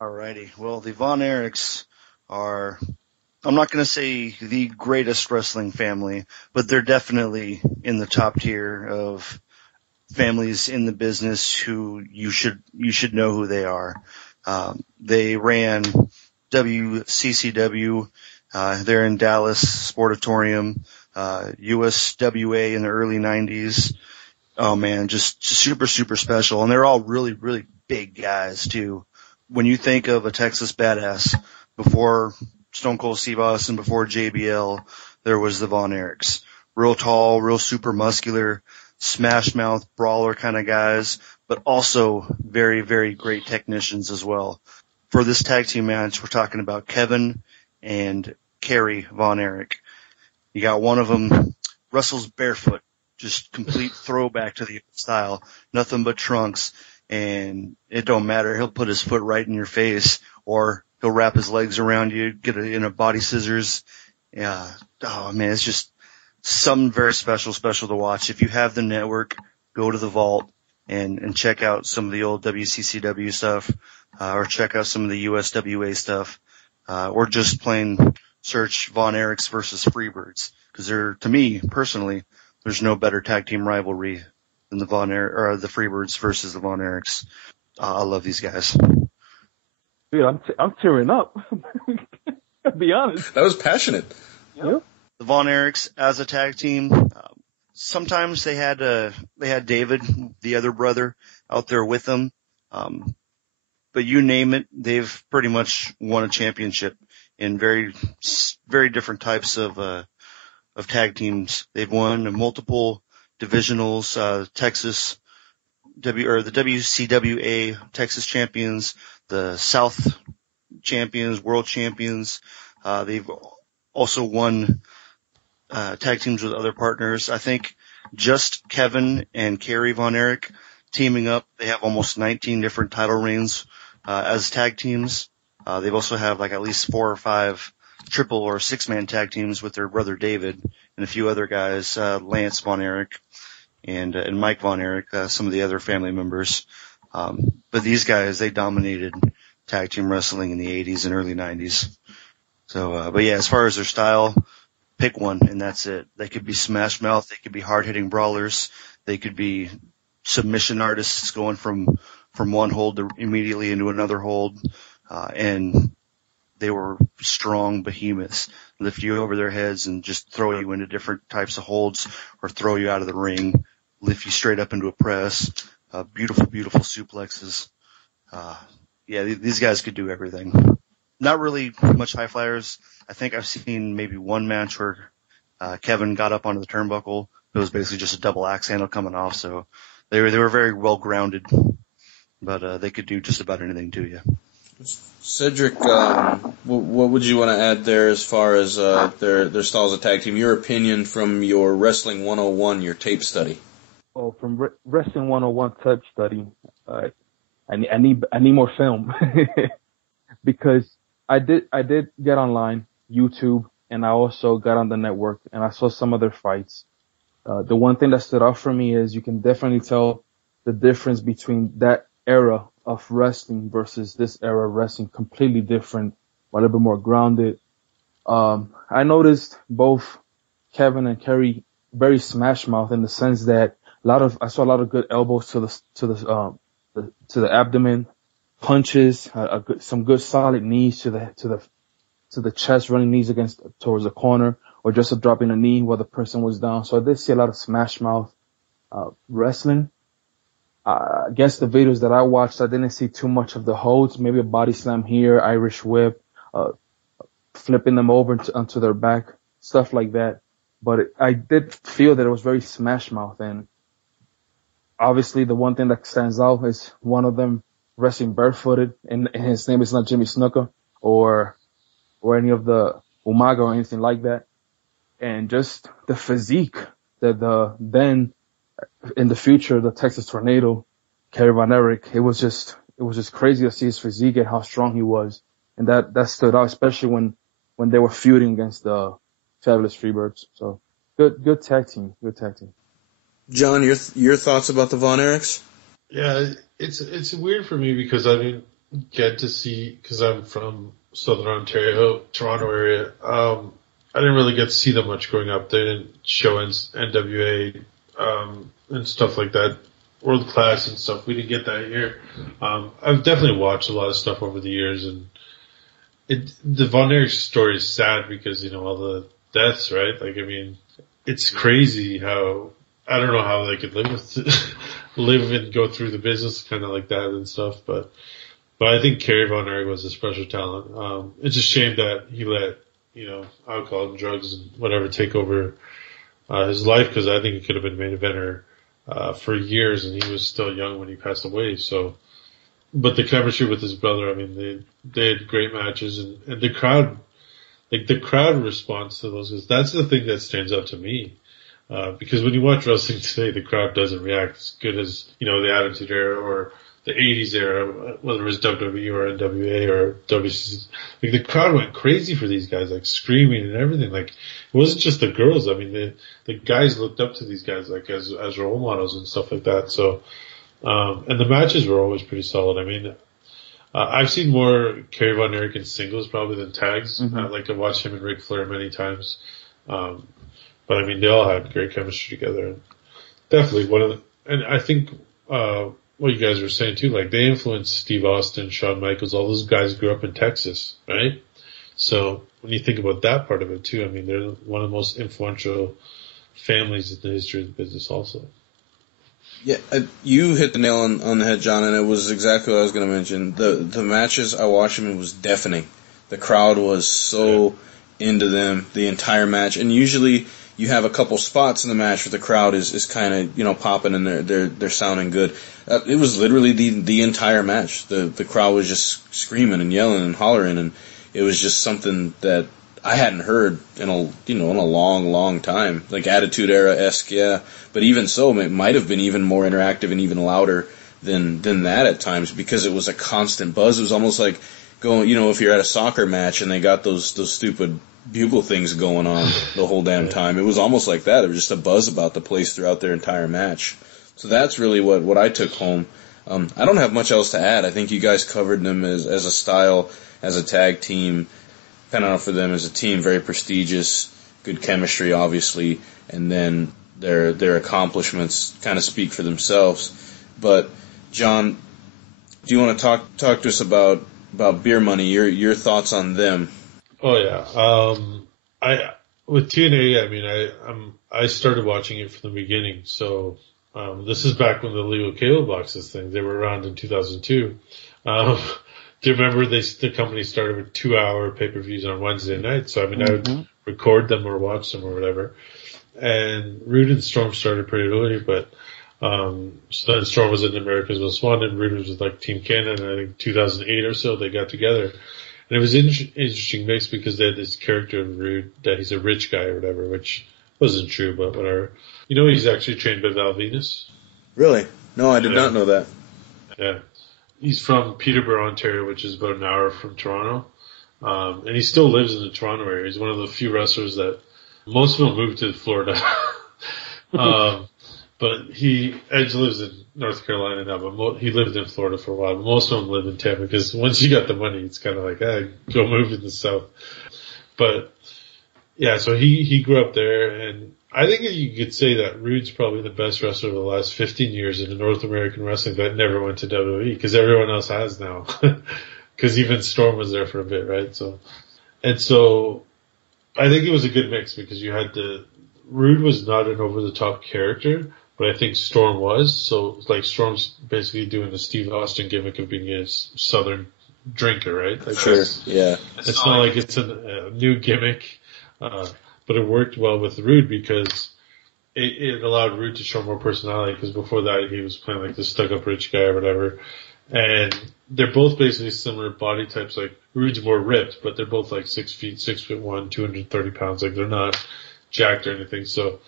Alrighty. Well, the Von Erichs are, I'm not going to say the greatest wrestling family, but they're definitely in the top tier of families in the business who you should know who they are. They ran WCCW, they're in Dallas Sportatorium, USWA in the early 90s. Oh man, just super, super special. And they're all really, really big guys too. When you think of a Texas badass, before Stone Cold Steve Austin, before JBL, there was the Von Erichs. Real tall, real super muscular, smash mouth brawler kind of guys, but also very, very great technicians as well. For this tag team match, we're talking about Kevin and Kerry Von Erich. You got one of them wrestles barefoot, just complete throwback to the style, nothing but trunks, and it don't matter. He'll put his foot right in your face, or he'll wrap his legs around you, get it in a body scissors. Yeah. Oh man, it's just something very special to watch. If you have the network, go to the vault and check out some of the old WCCW stuff, or check out some of the USWA stuff, or just plain search Von Erichs versus Freebirds. Cause to me, personally, there's no better tag team rivalry than the the Freebirds versus the Von Erichs. I love these guys. Dude, I'm tearing up. To be honest. That was passionate. Yeah. The Von Erichs as a tag team, sometimes they had David, the other brother, out there with them. But you name it, they've pretty much won a championship in very, very different types of tag teams. They've won multiple divisionals, the WCWA Texas champions, the South champions, world champions. They've also won tag teams with other partners. I think just Kevin and Kerry Von Erich teaming up, they have almost 19 different title reigns as tag teams. They've also have like at least 4 or 5 triple or 6-man tag teams with their brother David and a few other guys, Lance Von Erich and Mike Von Erich, some of the other family members. But these guys, they dominated tag team wrestling in the 80s and early 90s. So, but yeah, as far as their style, pick one and that's it. They could be smash mouth, they could be hard hitting brawlers, they could be submission artists going from one hold to immediately into another hold, and they were strong behemoths, lift you over their heads and just throw you into different types of holds or throw you out of the ring, lift you straight up into a press, beautiful, beautiful suplexes. Yeah, these guys could do everything. Not really much high flyers. I think I've seen maybe one match where Kevin got up onto the turnbuckle. It was basically just a double axe handle coming off, so they were very well grounded, but they could do just about anything to you. Cedric, What would you want to add there as far as their styles of tag team? Your opinion from your Wrestling 101, your tape study. Oh, from Wrestling 101 tape study, I need more film because I did get online, YouTube, and I also got on the network and I saw some of their fights. The one thing that stood out for me is you can definitely tell the difference between that era of wrestling versus this era of wrestling. Completely different, a little bit more grounded. I noticed both Kevin and Kerry very smash mouth in the sense that I saw a lot of good elbows to the abdomen, punches, some good solid knees to the chest, running knees towards the corner, or just dropping a knee while the person was down. So I did see a lot of smash mouth wrestling. I guess the videos that I watched, I didn't see too much of the holds. Maybe a body slam here, Irish whip, flipping them over onto their back, stuff like that. But I did feel that it was very smash mouth, and obviously the one thing that stands out is one of them wrestling barefooted, and his name is not Jimmy Snuka or any of the Umaga or anything like that. And just the physique that then in the future, the Texas Tornado, Kerry Von Erich, it was just crazy to see his physique and how strong he was. And that stood out, especially when they were feuding against the Fabulous Freebirds. So good tag team. John, your thoughts about the Von Erichs? Yeah, it's weird for me because I didn't get to see, because I'm from Southern Ontario, Toronto area. I didn't really get to see them much growing up. They didn't show NWA and stuff like that, World Class and stuff. We didn't get that here. I've definitely watched a lot of stuff over the years, and the Von Erich story is sad because, all the deaths, right? Like, I mean, it's crazy how, I don't know how they could live and go through the business kind of like that and stuff, but I think Kerry Von Erich was a special talent. It's a shame that he let, alcohol and drugs and whatever take over his life, because I think he could have been main eventer for years, and he was still young when he passed away. So, but the chemistry with his brother, I mean, they had great matches, and the crowd, like the crowd response to those guys, that's the thing that stands out to me. Because when you watch wrestling today, the crowd doesn't react as good as, the Attitude Era or the 80s era, whether it was WWE or NWA or WCC. Like, the crowd went crazy for these guys, like screaming and everything. Like, it wasn't just the girls. I mean, the guys looked up to these guys, like, as role models and stuff like that. So, and the matches were always pretty solid. I mean, I've seen more Kerry Von Erich in singles probably than tags. Mm-hmm. I like to watch him and Ric Flair many times. But I mean, they all had great chemistry together. And definitely and I think, what you guys were saying too, like they influenced Steve Austin, Shawn Michaels, all those guys grew up in Texas, right? So when you think about that part of it too, I mean, they're one of the most influential families in the history of the business also. Yeah, you hit the nail on the head, John, and it was exactly what I was going to mention. The matches I watched them, it was deafening. The crowd was so into them the entire match, and usually you have a couple spots in the match where the crowd is kind of, popping and they're sounding good. It was literally the entire match. The crowd was just screaming and yelling and hollering, and it was just something that I hadn't heard in a long time. Like Attitude Era-esque, yeah. But even so, it might have been even more interactive and even louder than that at times, because it was a constant buzz. It was almost like going, if you're at a soccer match and they got those stupid bugle things going on the whole damn time. It was almost like that. There was just a buzz about the place throughout their entire match. So that's really what I took home. I don't have much else to add. I think you guys covered them as a style, as a tag team, kind of for them as a team, very prestigious, good chemistry, obviously, and then their accomplishments kind of speak for themselves. But John, do you want to talk to us about Beer Money? Your thoughts on them? Oh yeah. With TNA, I mean, I started watching it from the beginning. So, this is back when the legal cable boxes thing, they were around in 2002. Do you remember the company started with 2-hour pay-per-views on Wednesday nights? So, I mean, I would record them or watch them or whatever. And Rude and Storm started pretty early, but, so then Storm was in America's Most Wanted, Rude was with like Team Canada, and I think 2008 or so they got together. And it was interesting mix because they had this character of Rude that he's a rich guy or whatever, which wasn't true, but whatever. You know, he's actually trained by Val Venus. Really? No, I did not know that. Yeah. He's from Peterborough, Ontario, which is about an hour from Toronto. And he still lives in the Toronto area. He's one of the few wrestlers that most of them moved to Florida. But Edge lives in North Carolina now, but he lived in Florida for a while. But most of them live in Tampa because once you got the money, it's kind of like, go move in the South. But yeah, so he grew up there, and I think you could say that Rude's probably the best wrestler of the last 15 years in the North American wrestling that never went to WWE because everyone else has now. Because even Storm was there for a bit, right? So I think it was a good mix because you had Rude was not an over the top character, but I think Storm was. So like Storm's basically doing the Steve Austin gimmick of being a Southern drinker, right? Like Sure. Yeah. It's not like it's a new gimmick, but it worked well with Rude because it allowed Rude to show more personality because before that he was playing like the stuck-up rich guy or whatever. And they're both basically similar body types. Like Rude's more ripped, but they're both like 6'1", 230 pounds. Like they're not jacked or anything. So,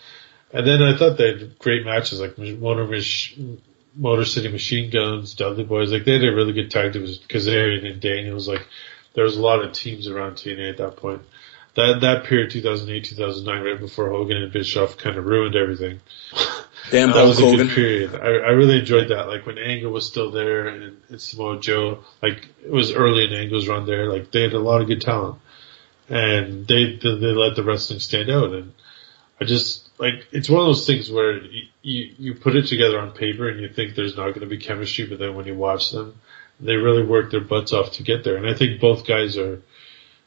and then I thought they had great matches like Motor City Machine Guns, Dudley Boys. Like they had a really good tag team with Kazarian and Daniels. Like there was a lot of teams around TNA at that point. That period, 2008, 2009, right before Hogan and Bischoff kind of ruined everything. Damn, that was a Hogan. good period. I really enjoyed that. Like when Angle was still there and Samoa Joe, like it was early in Angle's run there. Like they had a lot of good talent, and they let the wrestling stand out. And I just like it's one of those things where you put it together on paper and you think there's not going to be chemistry, but then when you watch them, they really work their butts off to get there. And I think both guys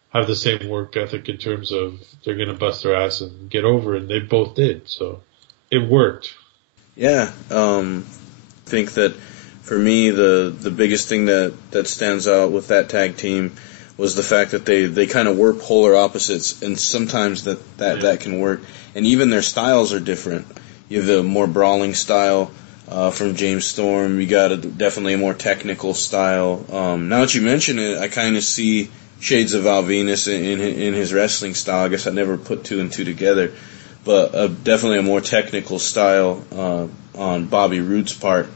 have the same work ethic in terms of they're going to bust their ass and get over it, and they both did. So it worked. Yeah, I think that for me the biggest thing that stands out with that tag team was the fact that they kind of were polar opposites, and sometimes that can work. And even their styles are different. You have the more brawling style from James Storm. You got definitely a more technical style. Now that you mention it, I kind of see shades of Val Venus in his wrestling style. I guess I never put two and two together. But definitely a more technical style on Bobby Roode's part.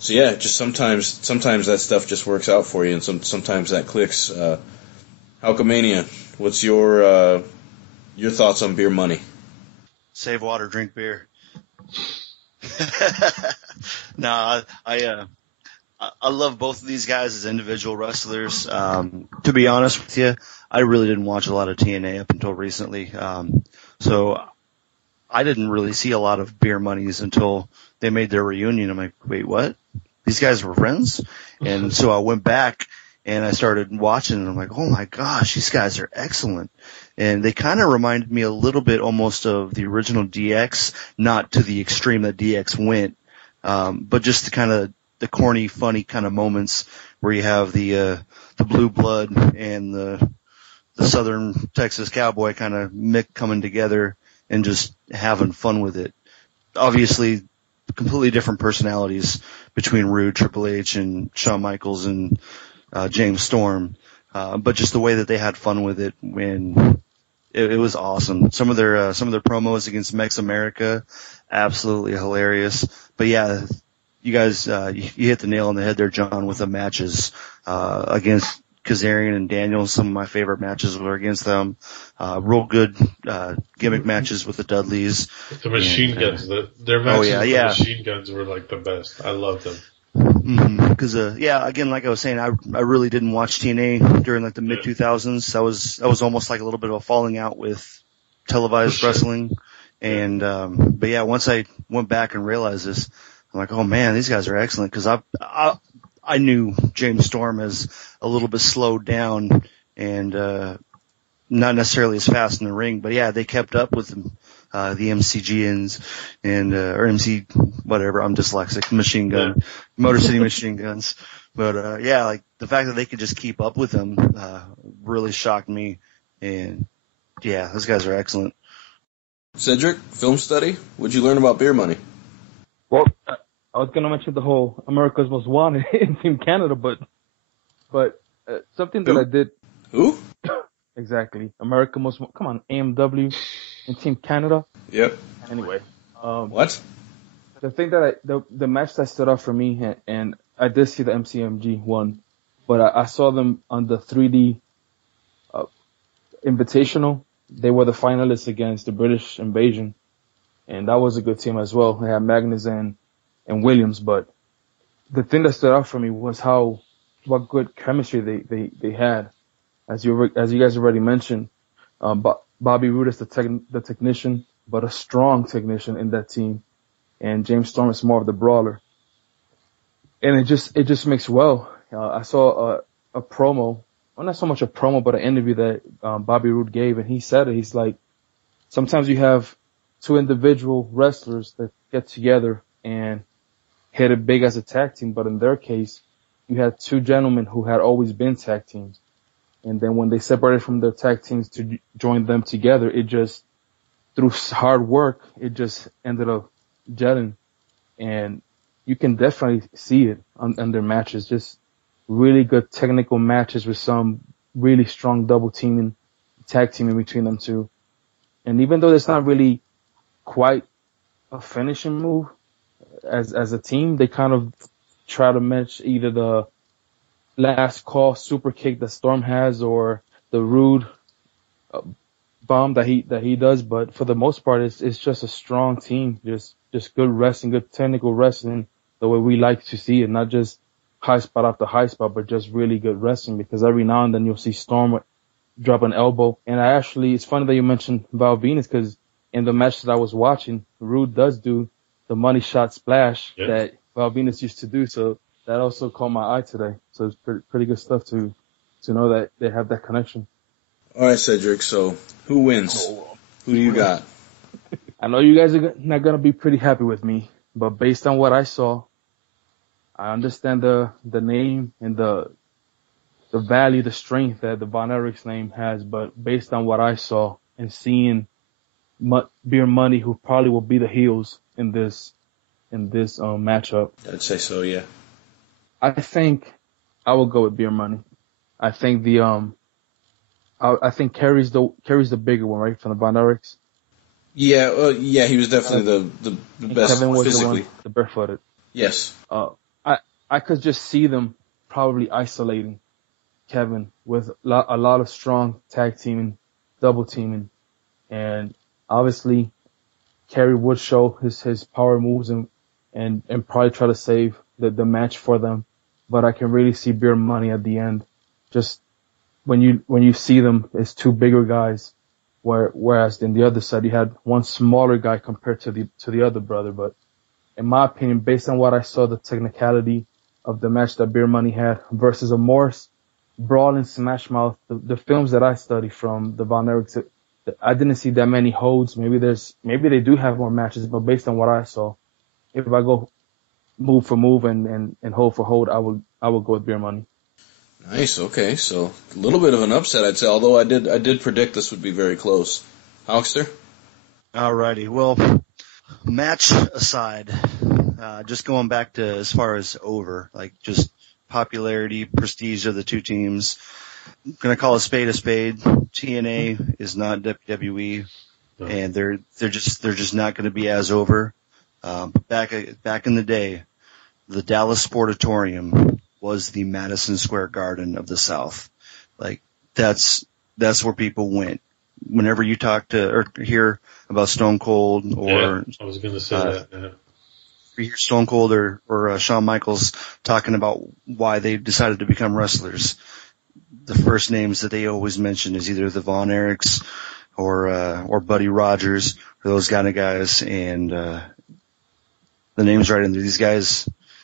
So yeah, just sometimes that stuff just works out for you, and sometimes that clicks. Hulkamania, what's your thoughts on beer money? Save water, drink beer. No, I love both of these guys as individual wrestlers. To be honest with you, I really didn't watch a lot of TNA up until recently. So I didn't really see a lot of beer monies until they made their reunion. I'm like, wait, what? These guys were friends? And so I went back and I started watching and I'm like, oh my gosh, these guys are excellent. And they kind of reminded me a little bit almost of the original DX, not to the extreme that DX went, but just the kind of the corny, funny kind of moments where you have the blue blood and the Southern Texas cowboy kind of Mick coming together and just having fun with it. Obviously, completely different personalities between Rude, Triple H, and Shawn Michaels and James Storm, but just the way that they had fun with it when it was awesome. Some of their promos against Mex America, absolutely hilarious. But yeah, you guys, you hit the nail on the head there, John, with the matches against Kazarian and Daniels. Some of my favorite matches were against them. Real good gimmick matches with the Dudleys. The machine guns, their matches with the machine guns were like the best. I love them. Because again, like I was saying, I really didn't watch TNA during like the mid 2000s. That was almost like a little bit of a falling out with televised wrestling. And but yeah, once I went back and realized this, I'm like, oh man, these guys are excellent. Because I knew James Storm as a little bit slowed down and not necessarily as fast in the ring, but yeah, they kept up with the MCGNs and or MC whatever. I'm dyslexic. Machine Gun, Motor City Machine Guns. But yeah, like the fact that they could just keep up with them really shocked me. And yeah, those guys are excellent. Cedric, film study. What'd you learn about beer money? Well, I was gonna mention the whole America's Most Wanted in Team Canada, but something that I did. Who? Exactly. America Most Wanted. Come on, AMW and Team Canada. Yep. Anyway, What? the thing that the match that stood out for me, and I did see the MCMG one, but I saw them on the 3D Invitational. They were the finalists against the British Invasion, and that was a good team as well. They had Magnus and Williams, but the thing that stood out for me was what good chemistry they had. As you guys already mentioned, Bobby Roode is the technician, but a strong technician in that team, and James Storm is more of the brawler, and it just mixed well. I saw a promo, well, not so much a promo, but an interview that Bobby Roode gave, and he said it. He's like, sometimes you have two individual wrestlers that get together and hit it big as a tag team, but in their case, you had two gentlemen who had always been tag teams. And then when they separated from their tag teams to join them together, it just, through hard work, it just ended up gelling. And you can definitely see it on their matches. Just really good technical matches with some really strong double teaming, tag teaming between them two. And even though it's not really quite a finishing move as a team, they kind of try to match either the last call super kick that Storm has or the Roode bomb that he does. But for the most part, it's just a strong team. Just good wrestling, good technical wrestling, the way we like to see it. Not just high spot after high spot, but just really good wrestling, because every now and then you'll see Storm drop an elbow. And it's funny that you mentioned Val Venus, because in the match that I was watching, Roode does do the money shot splash that Val Venus used to do. So that also caught my eye today. So it's pretty good stuff to know that they have that connection. All right, Cedric. So who wins? Who do you got? I know you guys are not going to be pretty happy with me, but based on what I saw, I understand the name and the value, the strength that the Von Erichs name has, but based on what I saw and seeing Beer Money, who probably will be the heels in this matchup. I'd say so, yeah. I think I will go with Beer Money. I think I think Kerry's the bigger one, right, from the Von Erichs. Yeah, he was definitely the best Kevin was physically. the barefooted. Yes. I could just see them probably isolating Kevin with a lot of strong tag teaming, double teaming, and obviously Kerry would show his power moves and probably try to save the match for them. But I can really see Beer Money at the end. Just when you see them, it's two bigger guys, whereas in the other side you had one smaller guy compared to the other brother. But in my opinion, based on what I saw, the technicality of the match that Beer Money had versus a more brawling Smash Mouth, the films that I study from the Von Erichs, I didn't see that many holds. Maybe they do have more matches, but based on what I saw, if I go move for move and hold for hold, I will go with Beer Money. Nice. Okay, so a little bit of an upset, I'd say. Although I did predict this would be very close. Huckster? Alrighty. Well, match aside, just going back to as far as over, like just popularity, prestige of the two teams. I'm gonna call a spade a spade. TNA is not WWE, and they're just not gonna be as over. Back in the day, the Dallas Sportatorium was the Madison Square Garden of the South. Like that's where people went. Whenever you talk to or hear about Stone Cold or I was going to say that. Yeah. You hear Stone Cold or Shawn Michaels talking about why they decided to become wrestlers, the first names that they always mention is either the Von Erichs or Buddy Rogers, or those kind of guys, and the name's right in there.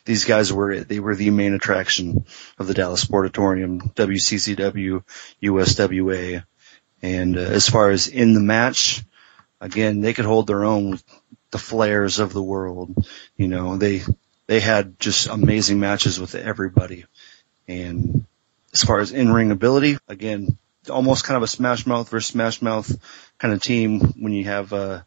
These guys were the main attraction of the Dallas Sportatorium, WCCW, USWA. And as far as in the match, again, they could hold their own with the Flairs of the world. You know, they had just amazing matches with everybody. And as far as in-ring ability, again, almost kind of a Smash Mouth versus Smash Mouth kind of team when you have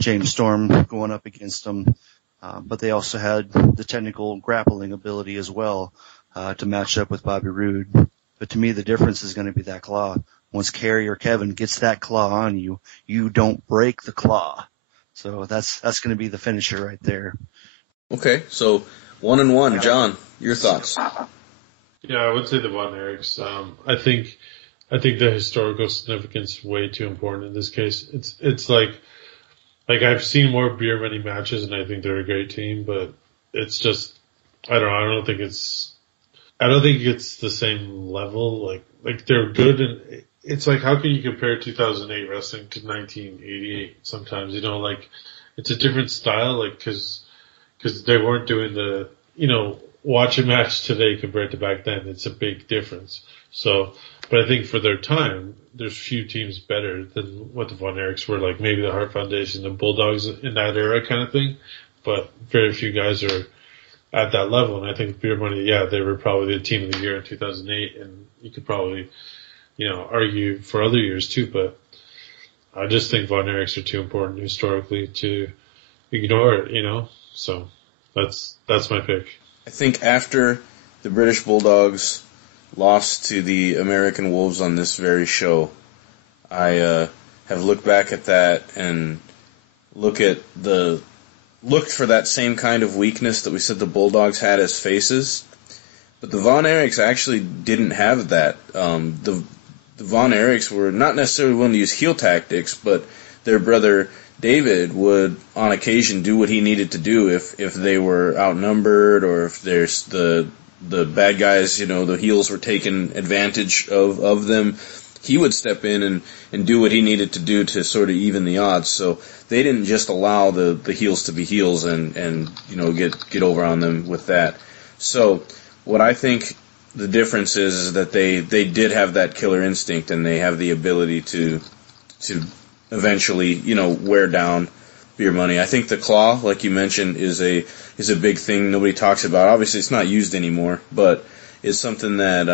James Storm going up against them. But they also had the technical grappling ability as well to match up with Bobby Roode. But to me, the difference is going to be that claw. Once Kerry or Kevin gets that claw on you, you don't break the claw. So that's going to be the finisher right there. Okay, so 1-1. John, your thoughts? Yeah, I would say the Von Erichs. I think the historical significance is way too important in this case. It's like I've seen more beer money matches, and I think they're a great team, but it's just I don't think it's the same level. Like they're good, and it's like how can you compare 2008 wrestling to 1988? Sometimes like it's a different style, like because they weren't doing the watch a match today compared to back then. It's a big difference. So, but I think for their time, there's few teams better than what the Von Erichs were, like maybe the Hart Foundation, the Bulldogs in that era kind of thing. But very few guys are at that level. And I think Beer Money, they were probably the team of the year in 2008. And you could probably, argue for other years too. But I just think Von Erichs are too important historically to ignore it, So that's my pick. I think after the British Bulldogs lost to the American Wolves on this very show, I have looked back at that and looked for that same kind of weakness that we said the Bulldogs had as faces. But the Von Erichs actually didn't have that. The Von Erichs were not necessarily willing to use heel tactics, but their brother David would on occasion do what he needed to do if they were outnumbered or if there's the bad guys, the heels were taking advantage of them. He would step in and do what he needed to do to sort of even the odds. So they didn't just allow the heels to be heels and get over on them with that. So what I think the difference is that they did have that killer instinct and they have the ability to eventually, wear down Beer Money. I think the claw, like you mentioned, is a big thing nobody talks about. Obviously, it's not used anymore, but it's something that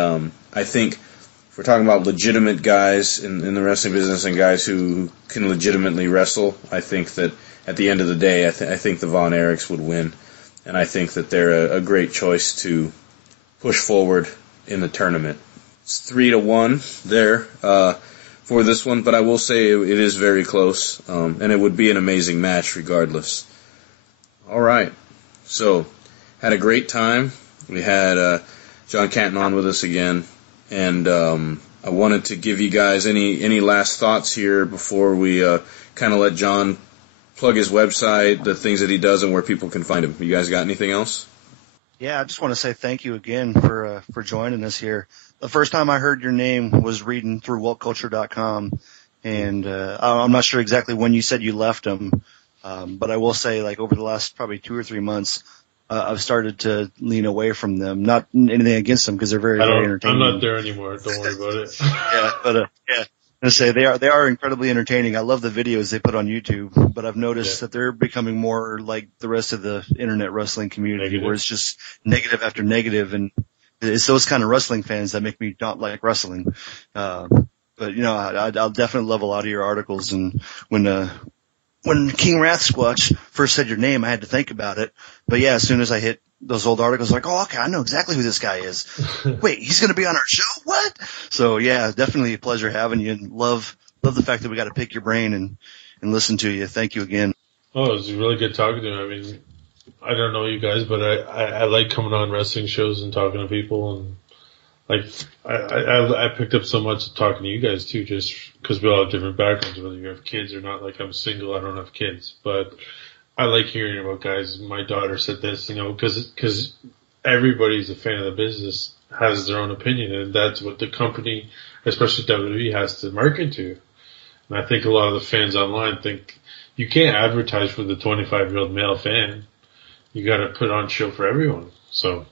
I think if we're talking about legitimate guys in the wrestling business and guys who can legitimately wrestle, I think that at the end of the day, I think the Von Erichs would win, and I think that they're a great choice to push forward in the tournament. It's 3-1 there. For this one, but I will say it is very close, and it would be an amazing match regardless. All right, so had a great time. We had John Canton on with us again, and I wanted to give you guys any last thoughts here before we kind of let John plug his website, the things that he does, and where people can find him. You guys got anything else? Yeah, I just want to say thank you again for joining us here. The first time I heard your name was reading through WaltCulture.com, and I'm not sure exactly when you said you left them, but I will say, like, over the last probably 2 or 3 months, I've started to lean away from them. Not anything against them because they're very entertaining. I'm not there anymore. Don't worry about it. Yeah, but I say they are incredibly entertaining. I love the videos they put on YouTube, but I've noticed that they're becoming more like the rest of the internet wrestling community, where it's just negative after negative, and it's those kind of wrestling fans that make me not like wrestling. But I'll definitely love a lot of your articles, and when King Wrath Squatch first said your name, I had to think about it. But yeah, as soon as I hit those old articles, like, oh, okay, I know exactly who this guy is. Wait, he's going to be on our show? What? So yeah, definitely a pleasure having you, and love the fact that we got to pick your brain and listen to you. Thank you again. Oh, it was really good talking to you. I mean, I don't know you guys, but I like coming on wrestling shows and talking to people, and like I picked up so much talking to you guys too, just because we all have different backgrounds, whether you have kids or not. Like, I'm single, I don't have kids, but I like hearing about guys. My daughter said this, because everybody's a fan of the business, has their own opinion, and that's what the company, especially WWE, has to market to. And I think a lot of the fans online think you can't advertise for the 25-year-old male fan. You got to put on show for everyone. So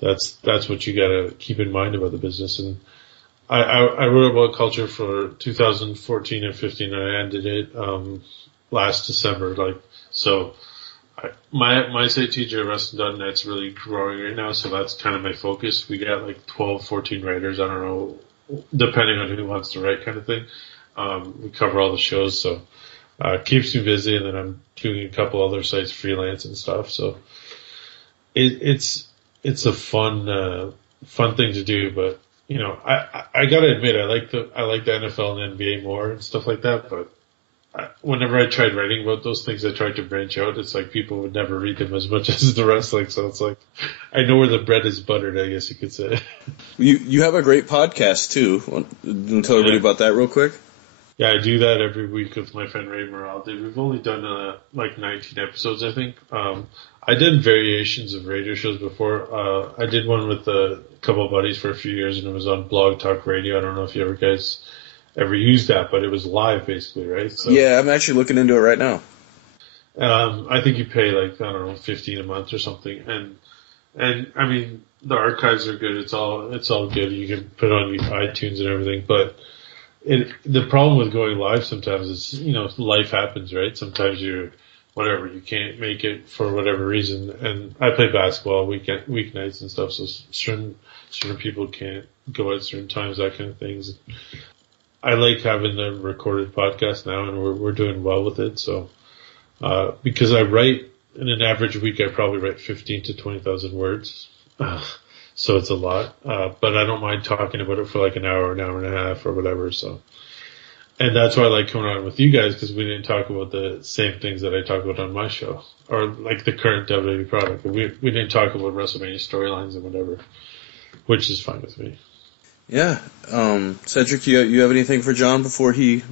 that's what you got to keep in mind about the business. And I wrote about culture for 2014 and 15, and I ended it last December. My site, TJWrestling.net's really growing right now, so that's kind of my focus. We got like 12, 14 writers. I don't know, depending on who wants to write, kind of thing. We cover all the shows, so keeps me busy, and then I'm doing a couple other sites freelance and stuff. So it's a fun thing to do, but I gotta admit, I like the NFL and NBA more and stuff like that, but whenever I tried writing about those things, I tried to branch out. It's like people would never read them as much as the wrestling, so it's like, I know where the bread is buttered, I guess you could say. You have a great podcast too. Tell everybody about that real quick. Yeah, I do that every week with my friend Ray Moraldi. We've only done like 19 episodes, I think. I did variations of radio shows before. I did one with a couple of buddies for a few years, and it was on Blog Talk Radio. I don't know if you guys ever used that, but it was live basically, right? So, yeah, I'm actually looking into it right now. I think you pay like, I don't know, $15 a month or something, and I mean the archives are good. It's all good. You can put it on iTunes and everything, but the problem with going live sometimes is, life happens, right? Sometimes you can't make it for whatever reason. And I play basketball weeknights and stuff, so certain people can't go at certain times, that kind of things. I like having the recorded podcast now, and we're doing well with it. So, because I write in an average week, I probably write 15 to 20,000 words. So it's a lot, but I don't mind talking about it for like an hour and a half or whatever. So, and that's why I like coming on with you guys, because we didn't talk about the same things that I talk about on my show, or like the current WWE product. We didn't talk about WrestleMania storylines and whatever, which is fine with me. Yeah, Cedric, you have anything for John before we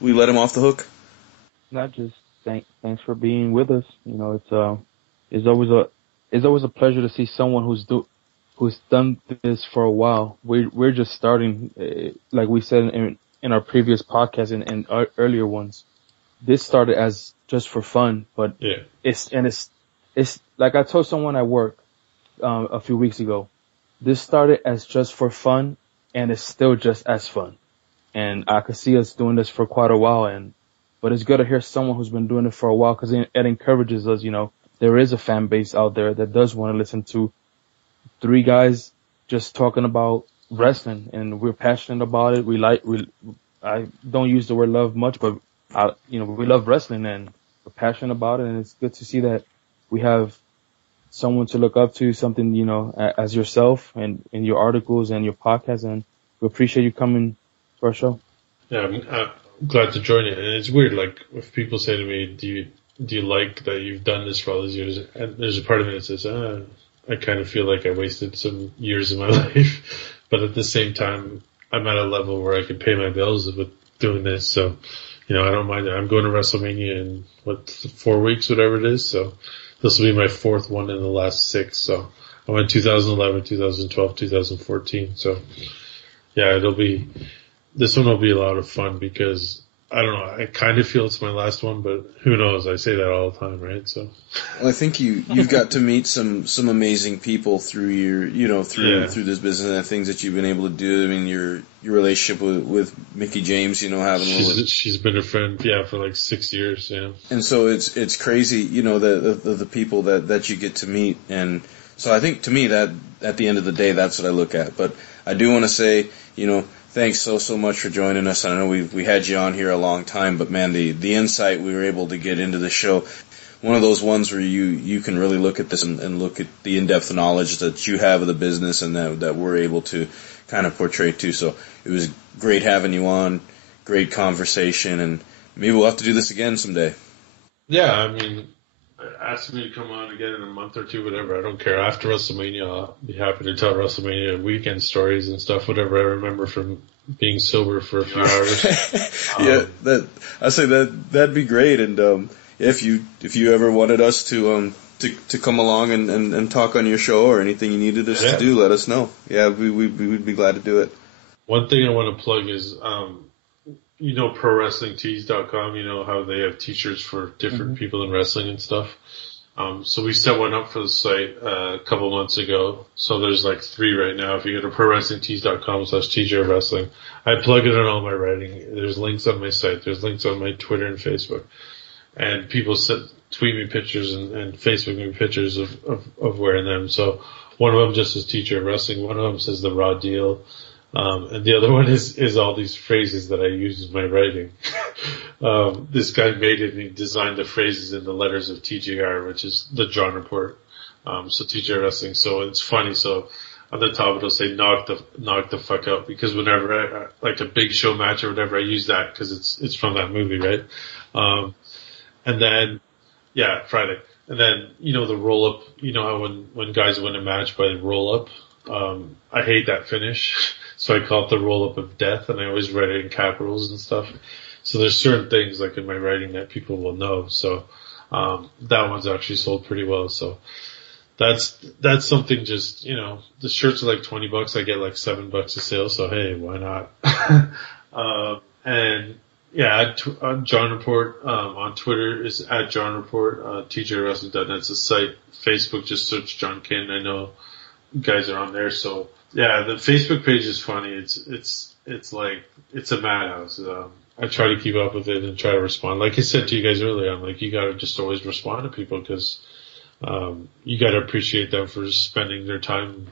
let him off the hook? Not just thanks for being with us. It's always a pleasure to see someone who's done this for a while. We're just starting, like we said in our previous podcast and our earlier ones. This started as just for fun, but yeah. It's like I told someone at work a few weeks ago. This started as just for fun, and it's still just as fun. And I could see us doing this for quite a while, but it's good to hear someone who's been doing it for a while, because it encourages us. There is a fan base out there that does want to listen to three guys just talking about wrestling, and we're passionate about it. I don't use the word love much, but we love wrestling and we're passionate about it, and it's good to see that we have someone to look up to, something, as yourself and in your articles and your podcast, and we appreciate you coming to our show. Yeah, I'm glad to join it. And it's weird, like, if people say to me, do you like that you've done this for all these years? And there's a part of me that says, I kind of feel like I wasted some years of my life. But at the same time, I'm at a level where I can pay my bills with doing this. So, I don't mind it. I'm going to WrestleMania in 4 weeks, whatever it is. So this will be my fourth one in the last 6. So I went 2011, 2012, 2014. So yeah, this one will be a lot of fun, because I don't know, I kind of feel it's my last one, but who knows? I say that all the time, right? So, well, I think you've got to meet some amazing people through your, through this business and the things that you've been able to do. I mean, your relationship with Mickie James, she's been a friend, for like 6 years, yeah. And so it's crazy, the people that you get to meet. And so I think, to me, that at the end of the day, that's what I look at. But I do want to say, thanks so much for joining us. I know we had you on here a long time, but man, the insight we were able to get into the show, one of those ones where you can really look at this and look at the in-depth knowledge that you have of the business and that we're able to kind of portray too. So it was great having you on, great conversation, and maybe we'll have to do this again someday. Yeah, I mean, ask me to come on again in a month or two, whatever. I don't care. After WrestleMania, I'll be happy to tell WrestleMania weekend stories and stuff, whatever I remember from being sober for a few hours. That'd be great. And if you ever wanted us to come along and talk on your show, or anything you needed us to do, let us know. Yeah, we'd be glad to do it. One thing I want to plug is ProWrestlingTees.com, how they have t-shirts for different people in wrestling and stuff. So we set one up for the site a couple months ago. So there's like 3 right now. If you go to ProWrestlingTees.com/TJWrestling, I plug it in all my writing. There's links on my site. There's links on my Twitter and Facebook. And people tweet me pictures and Facebook me pictures of wearing them. So one of them just says Teacher of Wrestling. One of them says The Raw Deal. And the other one is all these phrases that I use in my writing. This guy made it and he designed the phrases in the letters of TJR, which is the John Report. So TJR Wrestling. So it's funny. So on the top it'll say knock the fuck out, because whenever like a big show match or whatever, I use that because it's from that movie, right? And then, yeah, Friday. And then, the roll up, how when guys win a match by roll up, I hate that finish. So I call it the roll up of death, and I always write it in capitals and stuff. So there's certain things like in my writing that people will know. So, that one's actually sold pretty well. So that's something just, the shirts are like $20. I get like $7 a sale. So hey, why not? And yeah, John Report, on Twitter is at John Report, tjwrestling.net is the site. Facebook, just search John Canton. I know guys are on there. So yeah, the Facebook page is funny. It's like, it's a madhouse. I try to keep up with it and try to respond. Like I said to you guys earlier, I'm like, you gotta just always respond to people because, you gotta appreciate them for spending their time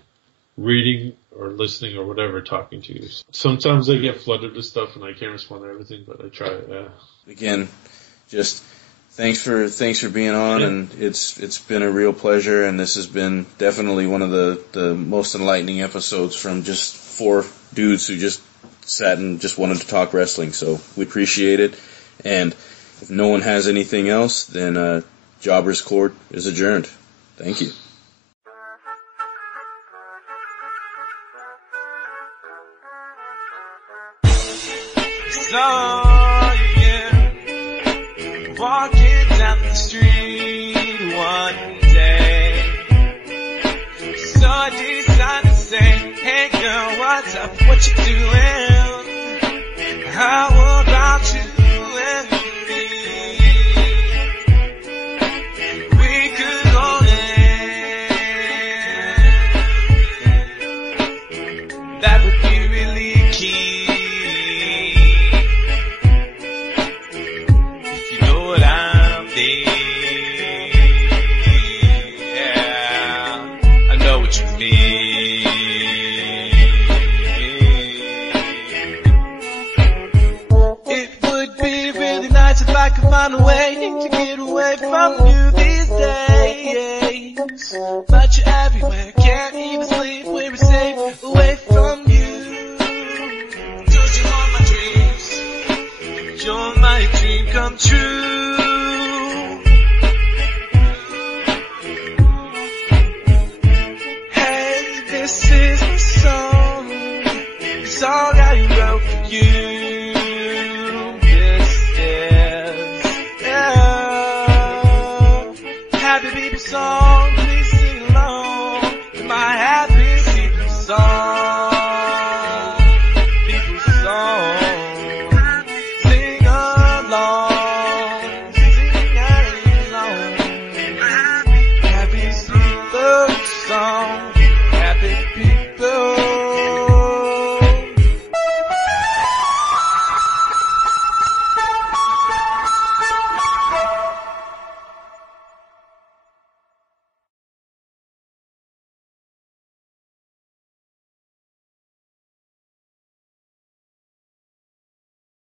reading or listening or whatever, talking to you. Sometimes I get flooded with stuff and I can't respond to everything, but I try, yeah. Again, just thanks for being on, and it's been a real pleasure, and this has been definitely one of the most enlightening episodes from just 4 dudes who just sat and just wanted to talk wrestling. So we appreciate it, and if no one has anything else, then Jobber's Court is adjourned. Thank you. Saw you walking down the street one day, so I decided to say, hey girl, what's up, what you doing, how about you and me, we could go there, that would be really key. I could find a way to get away from you these days, but you're everywhere, can't even sleep, we're safe away from you, 'cause you're all my dreams, you're my dream come true.